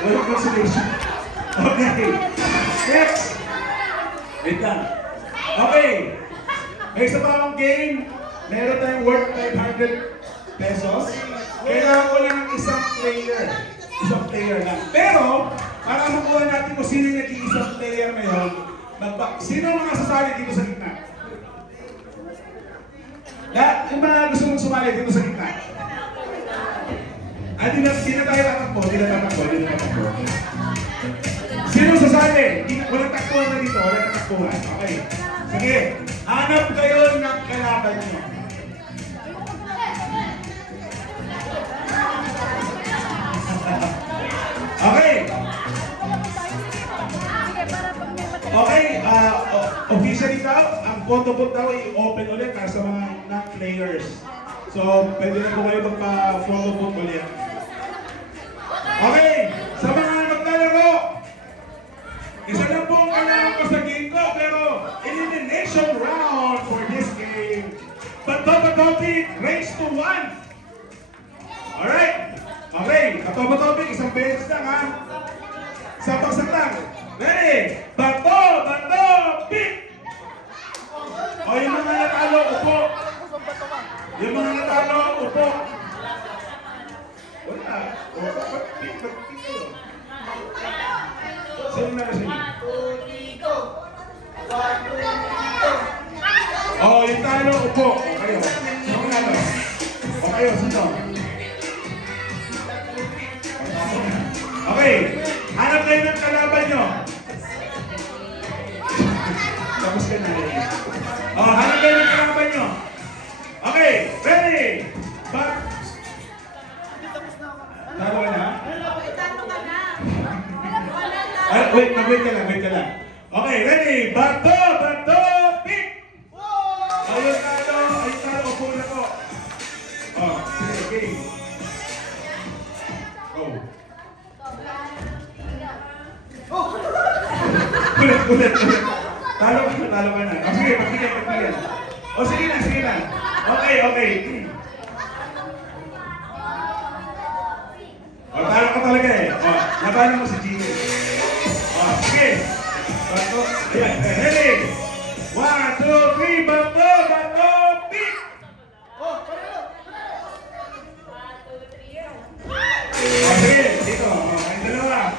Walang consolation. Okay. Next! Wait lang. Okay. May isa pa akong game. Meron tayong worth 500 pesos. Kailangan ko lang ng isang player. Isang player lang. Pero, Para makuha natin kung sino yung nag-iisang player ngayon, sino ang mga sasali dito sa gitna? Lahat, yung mga gusto mong sumali dito sa gitna? Di na tayo tatakbo, di na tatakbo. Sino sasali? Walang takbuhan na dito, walang takbuhan. Okay. Sige, hanap kayo ng kalaban nyo. Okay. Okay, officially daw, ang photo booth daw i-open ulit sa mga non-players. So, pwede na po kayo magpa-photo booth ulit. Okay, sa mga maglalaro, isa lang po ang kailangan ko sa game ko, pero elimination round for this game. Bato-batopi, race to 1. Alright, okay, bato-batopi, isang beses lang ha. Sapang-sak lang. Ready? Bato! Bato! Pick! O yung mga natalo, upo. Yung mga natalo, upo. Wala. Pick kayo. Sino na sino? O yung talo, upo. O kayo. Sino na? O kayo, sino? Okay. Hanap kayo ng kalaban nyo. Tapos ka na rin. Hanap kayo ng kalaban nyo. Okay, ready? Talo ka na? Wait ka lang. Okay, ready? Bato, pick! Ayun talo, upo na ko. Okay. Ulit. Talo ka na. Sige, pagpigyan. Sige na. Okay. Talo ka talaga eh. Labanan mo si Gino. Sige. Bato. Ayan. Ready? 1, 2, 3. Bato, pick! Sige, dito. Ang dalawa.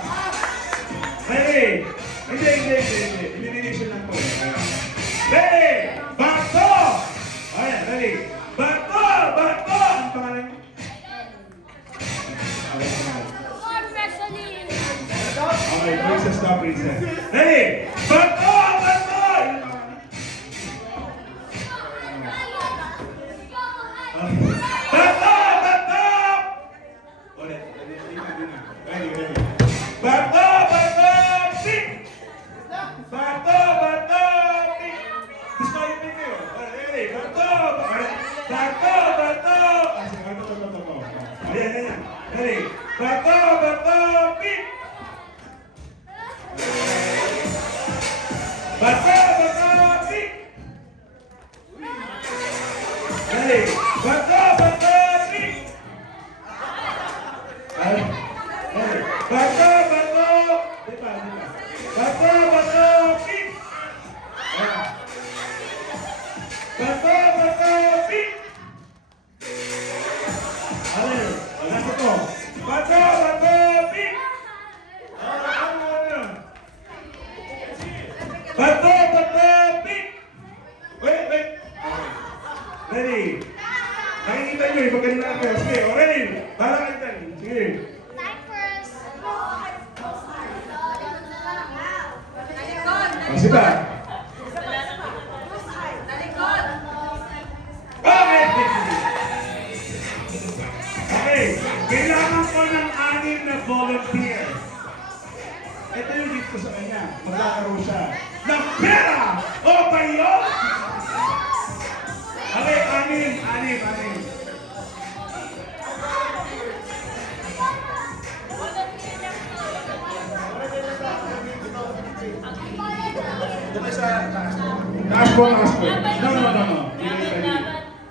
Ready? Hindi. Elimination lang po. Ready? Bato! Ayan, ready? Bato! Ang pangalan niyo? Okay, princess na princess. Ready? Bato! Bato! Ulit. Ready. Bato! Pick! Bato! Pick! Gusto kayo pick kayo? Ready? Bato! Ayan. Ready? Bato! Pick! Bato! Pick! Ready? Bato! Pick! Bato! Diba? Bato! Pick! Bato! Pick! Wala sa to. Bato! Pick! Bato! Pick! Wait. Ready? Nakikita nyo eh, magaling na kayo. Sige, ready? Para kayo. Sige. Sita. Okay. Kailangan ko ng 6 na volunteers. Ito yung gift ko sa kanya. Maglalaro siya ng pera o bayo. Okay, 6. Taas po. No.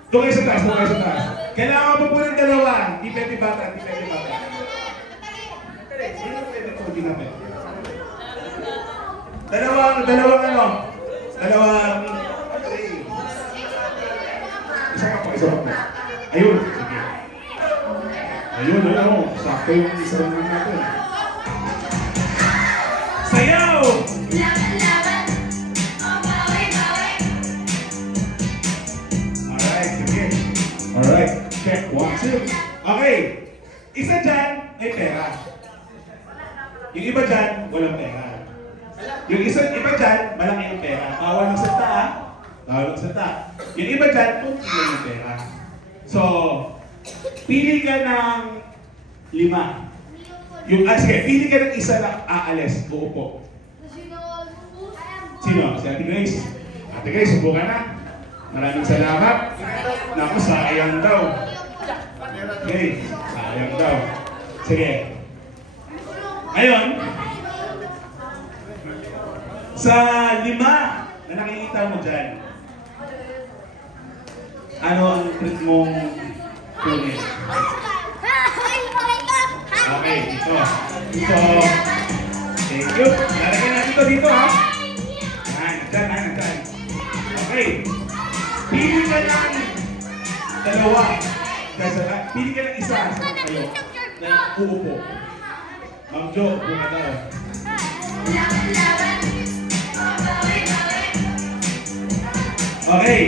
Doon kayo sa taas. Kailangan mo po ng 2. Di pwede bata. Sino pwede po? Di namin. Dalawang ano? Isa ka po. Ayun. Sige. Ayun. Sakto yung isa lang natin. Sayaw! Alright, sige. Alright, check. 1, 2. Okay. Isa dyan, may pera. Yung iba dyan, walang pera. Yung iba dyan, malaki yung pera. Bawal ng salita, ha? Bawal ng salita. Yung iba dyan, kunti lang yung pera. So, pili ka ng 5. Sige, pili ka ng isa na aalis, uupo. Sino? Si Ate Grace. Ate Grace, subukan na. Maraming salamat. Naku, sayang daw. Okay, sayang daw. Sige. Ngayon, sa 5 na nakikita mo dyan, ano ang trip mong kunin? Okay, ito. Ito. Thank you. Lalagyan natin ito dito, ha? Nandyan. Okay. Pili ka lang 2. Pili ka lang isa sa kayo na uupo. Ma'am Jo, upo ka daw. Okay.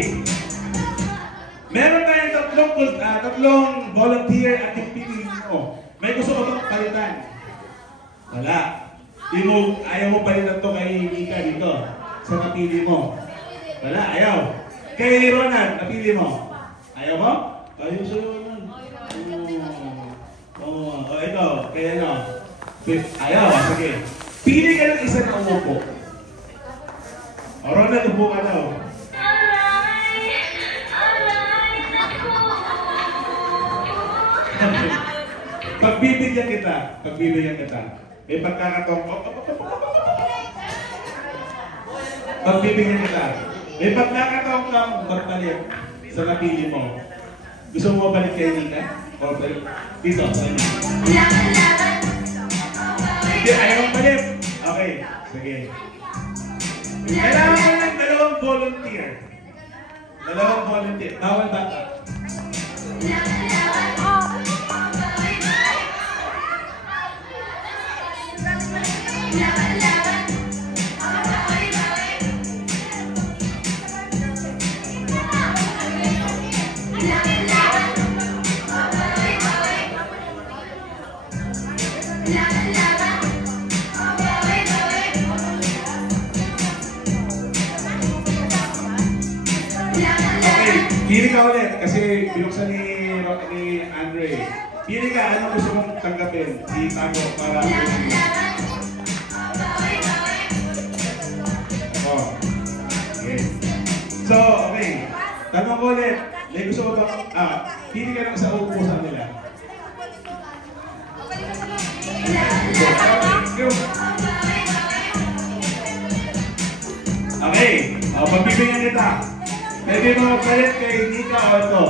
Meron tayong tatlong volunteer activity mo. May gusto ko bang palitan? Wala. Ayaw mo palitan to kay Mika dito. Sa napili mo. Wala, ayaw. Kay Ronald, napili mo. Ayaw mo? Ayaw sa'yo Ronald. Ito. Kaya ano? Ayaw, sige. Pili ka ng isa na umupo. Ronald, upo ka daw. Pagbibigyan kita. May pagkakataong pagbibigyan kita. May pagkakataong kang magbalik sa napili mo. Gusto mo balik kay Nika? O balik? Dito, sa inyo. Hindi, ayaw mong balik. Okay, sige. Kailangan mo ng 2 volunteer. 2 volunteer. Bawal bata. Pili ka ulit kasi binuksan ni Andre. Pili ka, ano gusto mong tanggapin? Itago para okay. So, okay. Tanong ko ulit. May gusto mo ba? Pili ka lang sa uupusan nila. Okay. Pagbibigyan kita. Pwede mo palit kay Nika o ito?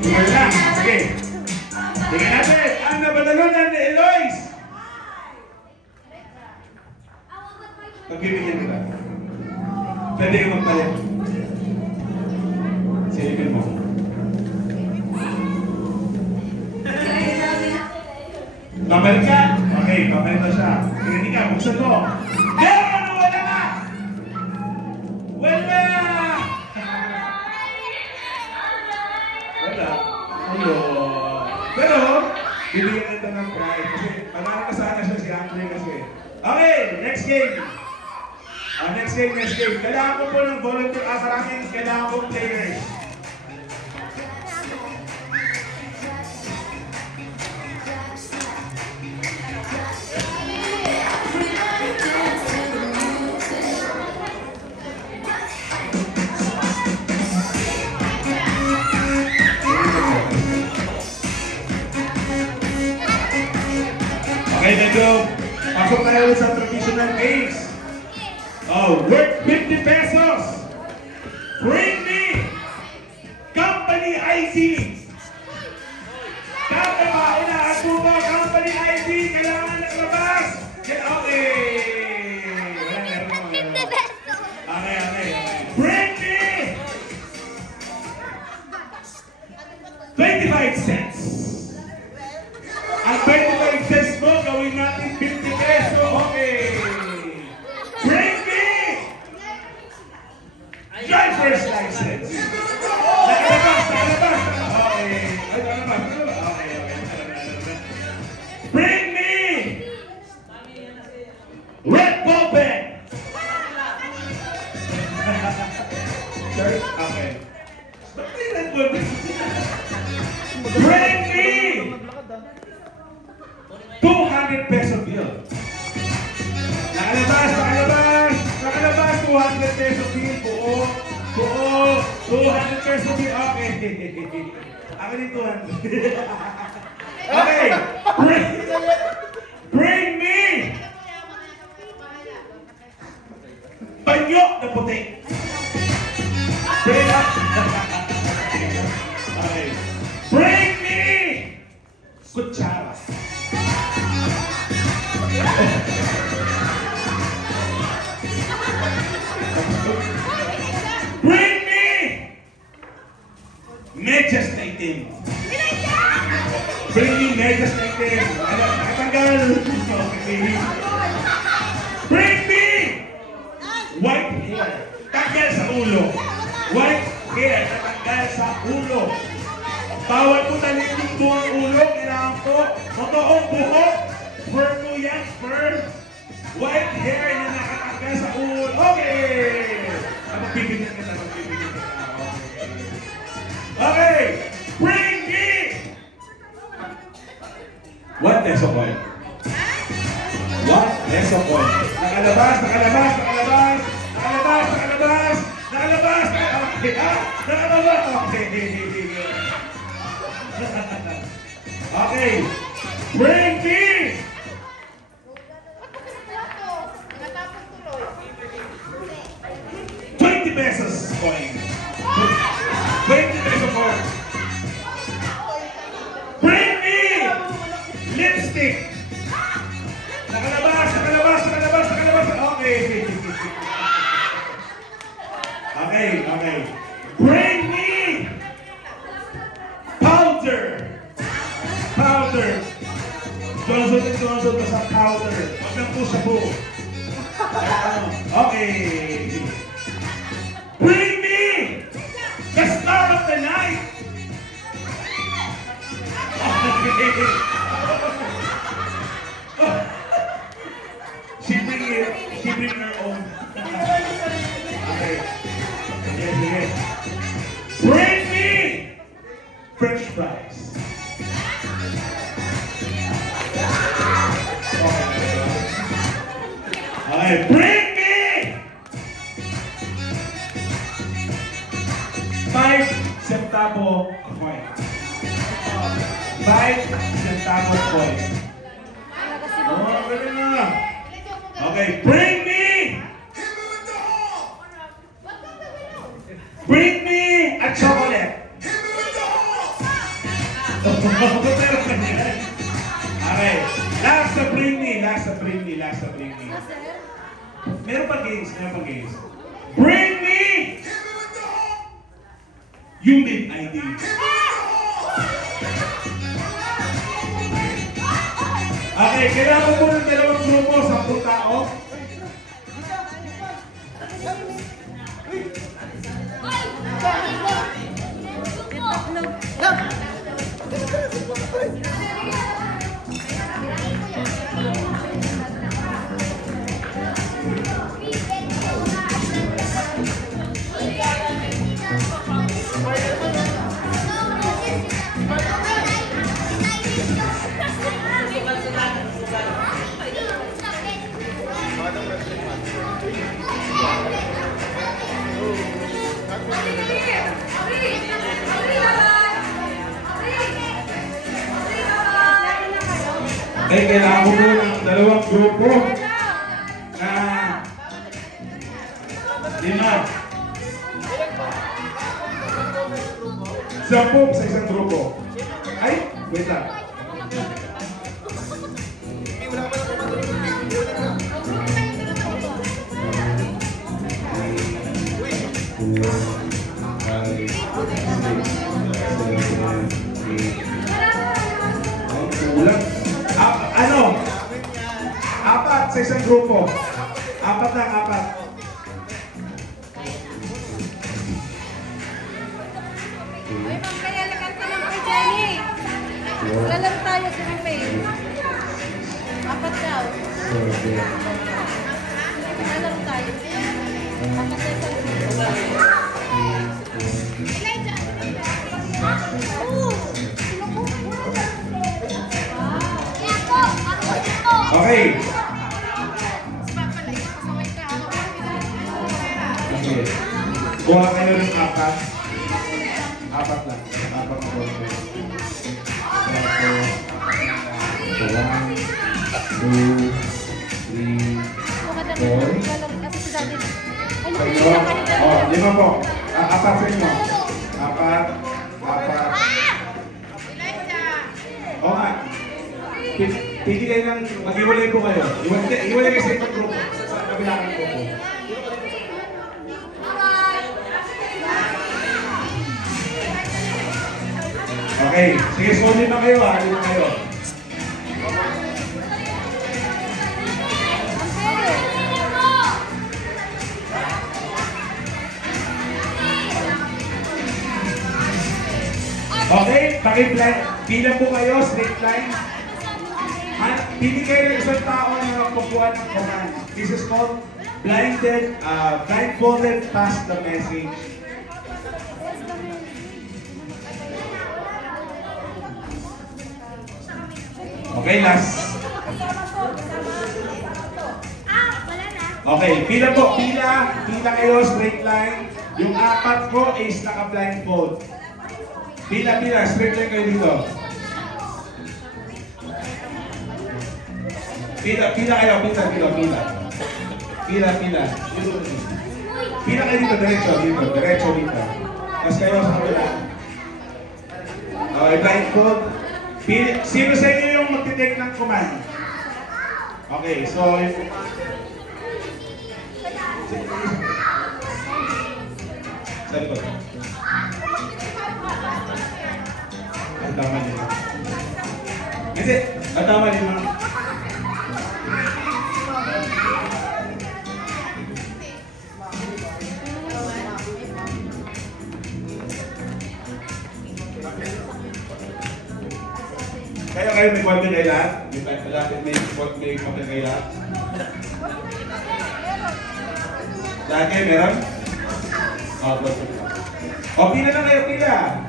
Ito lang. Sige. Tingnan natin. Ang nabatalunan ni Eloise. Pagbibigyan kita. Pwede ka magpalit. Silipin mo. Pabalik ka? Okay, pabalik na siya. Tingnan ka, buksan mo. Meron! Wala na! Wala! Wala. Ayun. Pero, bibigyan nito ng prize. Kasi, panalo ka sana siya si Andre kasi. Okay, next game. Next game. Kailangan ko po ng volunteer. Maraming kailangan ko players. Okay, medyo pasok tayo ulit sa traditional games. Worth 50 pesos. Bring me company ID. Kakaba, inaas mo ba company ID? Kailangan naglabas. Okay. Okay. Bring me 25 cents. 200 peso bill. Nakalabas, 200 peso bill, buo, 200 peso bill, okay. Ako din 200. Okay, bring me banyo na puti. Bring up. Okay. Bring me kutsara. Bring me medyas na itim. Bring me medyas na itim. Nakatanggal. Bring me white hair. Tanggal sa ulo. White hair. Natanggal sa ulo. Bawal po talin yung buong ulo. Kailangan po totoong buhok. Fur po yan. Fur. White hair na nakatanggal sa ulo. Okay! Magbibigyan ka. Okay! Bring me! 1 peso coin. 1 peso coin. Nakalabas. Okay. Nakalabas. Okay. Okay. Bring me! $20 coin. 20 peso coin. Bring me lipstick. Nakalabas. Okay. Bring me powder. Johnson ka sa powder. Huwag nang pusa-po. Okay. Bring me the star of the night. She bring her own. Okay. Yes. Bring me French fries. Okay. Bring me 5 centavo coin. 5 centavo coin. Oh, galing na. Okay, bring me a chocolate. Okay, last na bring me. Meron pa games. Bring me UMID ID. Okay, kailangan po ng dalawang grupo, 10 tao. Eh, kailangan ko ng dalawang grupo na 5. 10 sa isang grupo. Ay, wait lang. Ano? 4 sa isang grupo. 4 lang, 4. Uy, ma'am, kaya lakanta ng kay Jenny. Lalaro tayo sa cafe. 4 daw. Lalaro tayo. 4 sa isang grupo. Elijah! Okay. Okay. Buha kayo ng apat. Apat lang. Apat na bote. 1, 2, 3, 4. Oh, 5 po. Apat sa inyo. Apat. O nga. Pili kayo ng mag-iwalay po kayo. Iwalay kayo sa ibang grupo. Sa kabilangan po po. Okay. Sige, solid na kayo ha. Solid na kayo. Okay, pila po kayo, straight line. Pili kayo ng isang tao na magkukuha ng command. This is called blindfolded pass the message. Okay, last. Okay, pila po, pila kayo, straight line. Yung apat po is naka-blindfold. Pila, straight line kayo dito. Pila kayo, pila. Pila kayo dito, diretso dito. Tapos kayo sa kabila. Okay, blindfold. Sino sa inyo yung magtitake ng command? Okay, so... Sa likod. Ang tama niyo. Hindi, ang tama niyo. Kayo may konti kayo lahat? May konti kayo lahat? Lahat kayo meron? O, pila na kayo, pila.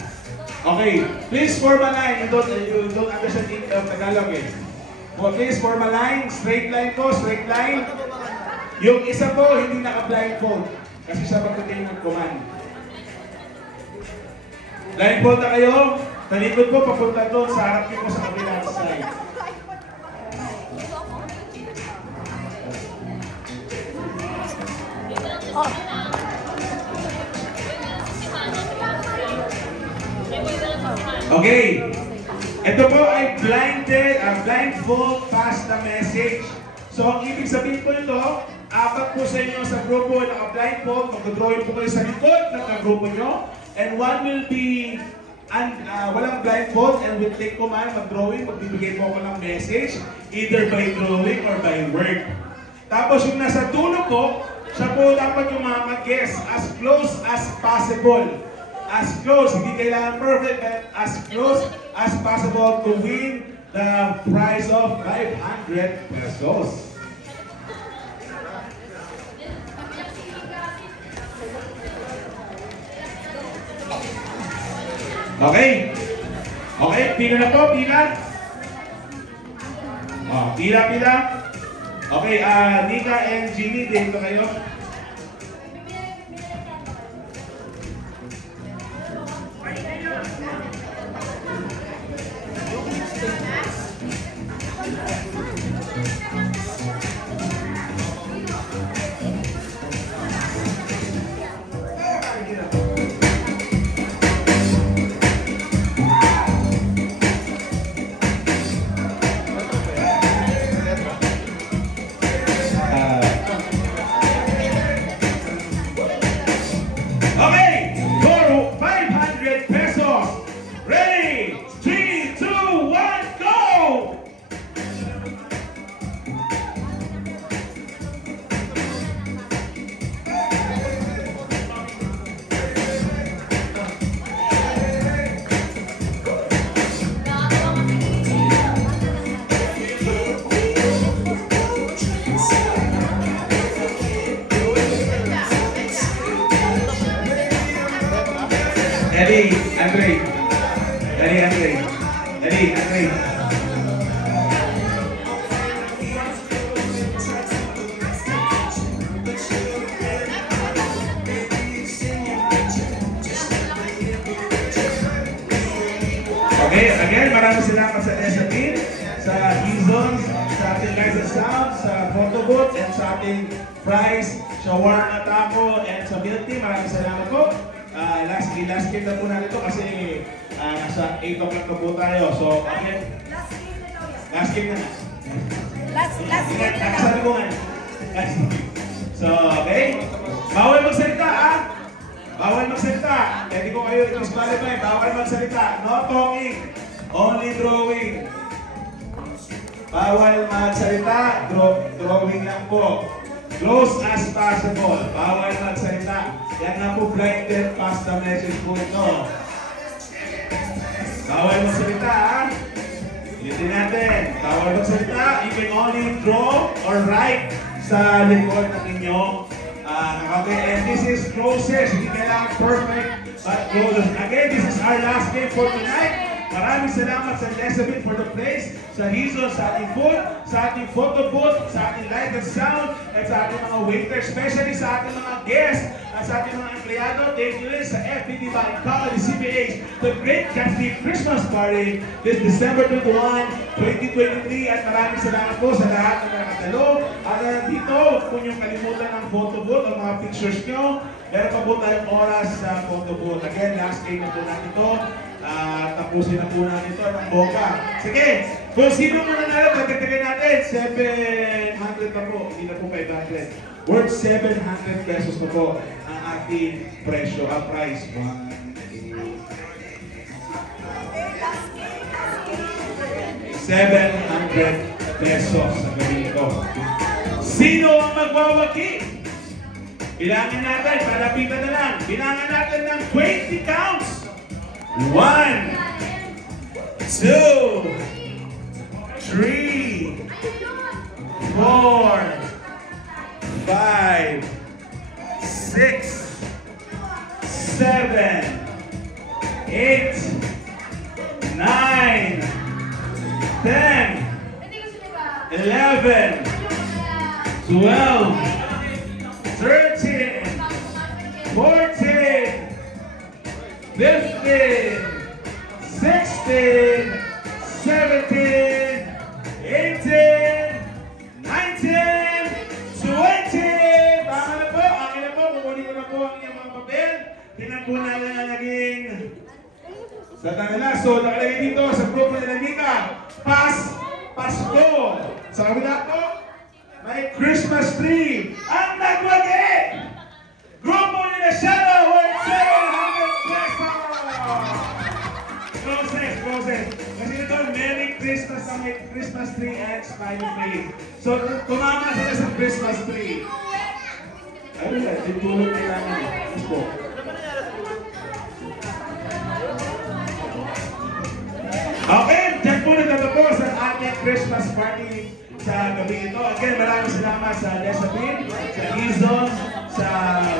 Okay, please form a line. You don't understand Tagalog eh. Please form a line. Straight line po, straight line. Yung isa po, hindi naka-blindfold. Kasi siya magtating ng command. Blindfold na kayo. Talikod po, papunta doon sa harap niyo po sa kabilang side. Okay. Ito po ay blindfold pass the message. So, ang ibig sabihin po ito, apat po sa inyo sa grupo naka-blindfold. Mag-drawing po kayo sa likod ng grupo nyo. And one will be walang blindfold and will take command, mag-drawing, magbibigay po ako ng message either by drawing or by word. Tapos yung nasa dulo po, siya po dapat yung mga mag-guess as close as possible. As close, hindi kailangan perfect, but as close as possible to win the prize of 500 pesos. Okay. Okay, pila na po, pila. Oh, pila. Okay, Nika and Ginny, dito kayo. Andre. Okay, again, maraming salamat sa SAP, sa Gizon, sa ating Lights and Sound, sa photo booth, and sa ating prize, shawarma taco, and sa milk tea. Maraming salamat po. Last game na po natin ito kasi nasa 8 o'clock na po tayo. So, again, last game na. Last game na. Sabi ko nga. So, okay. Bawal magsalita, ha? Bawal magsalita. Pwede ko kayo i-disqualify. Bawal magsalita. No talking. Only drawing. Bawal magsalita. Drawing lang po. Close as possible. Bawal magsalita. Yan na po blinded past the message po ito. Bawal magsalita, ha? Ulitin natin. Bawal magsalita. You can only draw or write sa likod ng inyong okay, and this is closest. Hindi kailangan perfect, but closest. Again, this is our last game for tonight. Maraming salamat sa Elizabeth for the place, sa Hizo, sa ating food, sa ating photo booth, sa ating light and sound, at sa ating mga waiters, especially sa ating mga guests, at sa ating mga empleyado. Thank you rin sa FPD Band Company CPH, the Great Catholic Christmas Party this December 21, 2023. At maraming salamat po sa lahat ng nakatalo. At nandito, huwag po niyong kalimutan ng photo booth, ang mga pictures nyo. Meron pa po tayong oras sa photo booth. Again, last game na po natin ito. Tapusin na po natin ito ng boka. Sige, kung sino mo nanalo, pagkatagan natin, 700 na po, hindi na po 500. Worth 700 pesos na po ang ating presyo, ang price. 700 pesos sa gabi ito. Sino ang magwawaki? Bilangin natin, palapitan na lang. Bilangan natin ng 20 counts. 1, 2, 3, 4, 5, 6, 7, 8, 9, 10, 11, 12, 13, 14, 15, 16, 17, 18, 19, 20. Tama na po. Akin na po. Kukunin ko na po ang inyong mga papel. Tingnan po natin na naging sa kanila. So, nakalagay dito sa grupo nila Mika. Pasko. Sa kabila po, may Christmas tree. Ang nagwagi! Grupo nila Shadow worth 700 pesos! Closes. Kasi ito, Merry Christmas sa may Christmas tree and smiley face. So, tumama sila sa Christmas tree. Ayun na, ditulog nila namin. Yes po. Okay, dyan po natatapos ang ating Christmas party sa gabi ito. Again, maraming salamat sa Lesabin, sa Izon, sa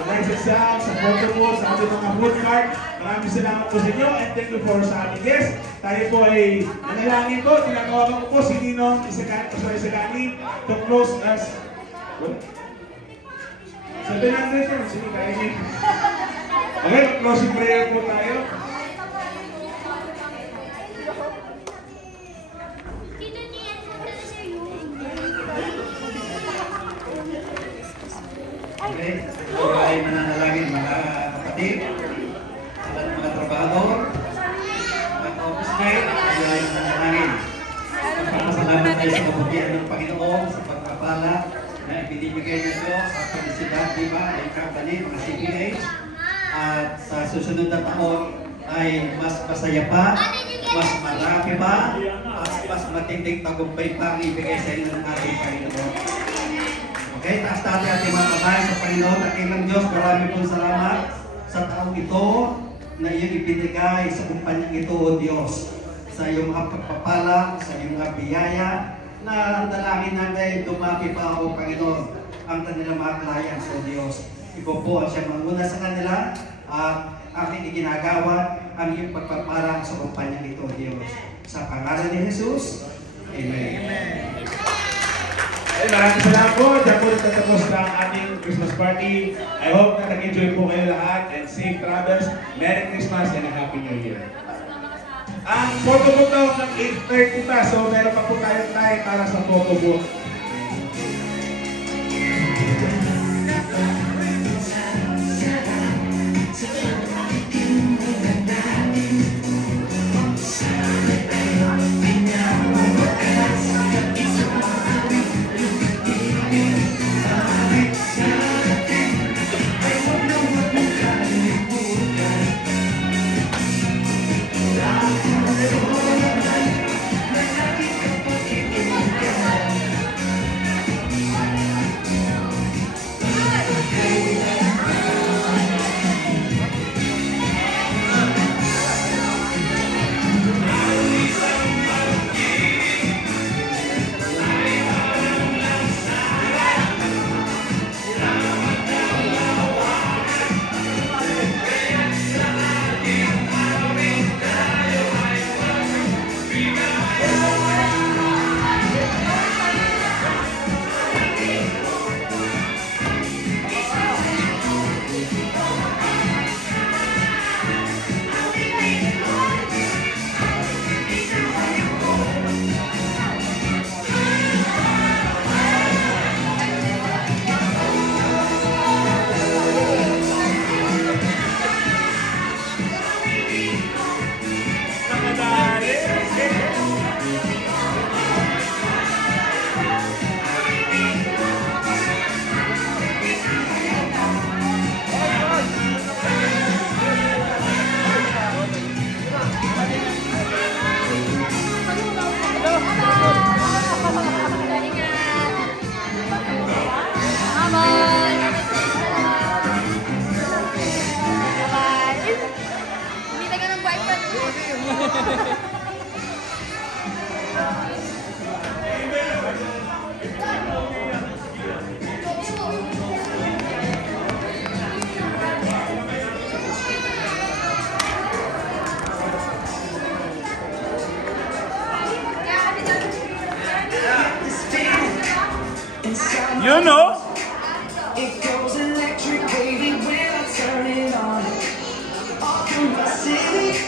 Lights and Sound, sa photo booth, sa ating mga food cart. Maraming salamat po sa inyo and thank you for sa ating guests. Tayo po ay nanalangin po, tinatawagan ko po si Ninong Isagani to close us. 700 yan, sige kaya niyo. Okay, closing prayer po tayo. Okay, ito ay mananalangin mga kapatid, sa mga trabahador, mga office mate, ito ay mananalangin. Nagpapasalamat tayo sa kabutihan ng Panginoon sa pagpapala na ibinibigay niya ito sa felicidad, diba, ay company, mga CPH. At sa susunod na taon ay mas masaya pa, mas marami pa, at mas matinding tagumpay pa ang ibigay sa inyo ng ating Panginoon. Okay, taas natin ating mga kabayan sa Panginoon at kailang Diyos, marami pong salamat sa taong ito na iyong ibinigay sa kumpanyang ito, O Diyos. Sa iyong mga pagpapala, sa iyong mga biyaya, na dalangin namin dumami pa, O Panginoon, ang kanilang mga clients, O Diyos. Ikaw po ang siyang manguna sa kanila at aking iginagawa ang iyong pagpapala sa kumpanyang ito, O Diyos. Sa pangalan ni Jesus, Amen. Amen. Ay, maraming salamat po. Diyan po natatapos na ang ating Christmas party. I hope na nag-enjoy po kayo lahat and safe travels. Merry Christmas and a Happy New Year. Ang photo booth daw ng 8:30 pa, so meron pa po tayong time para sa photo booth. You know? It goes electric, baby, when I turn it on. Off from my city,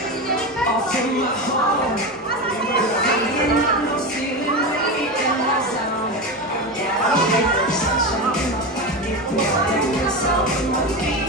off from my home. Feeling like no ceiling, way in my zone. Yeah, I feel the sunshine in my pocket, feeling the soul in my feet.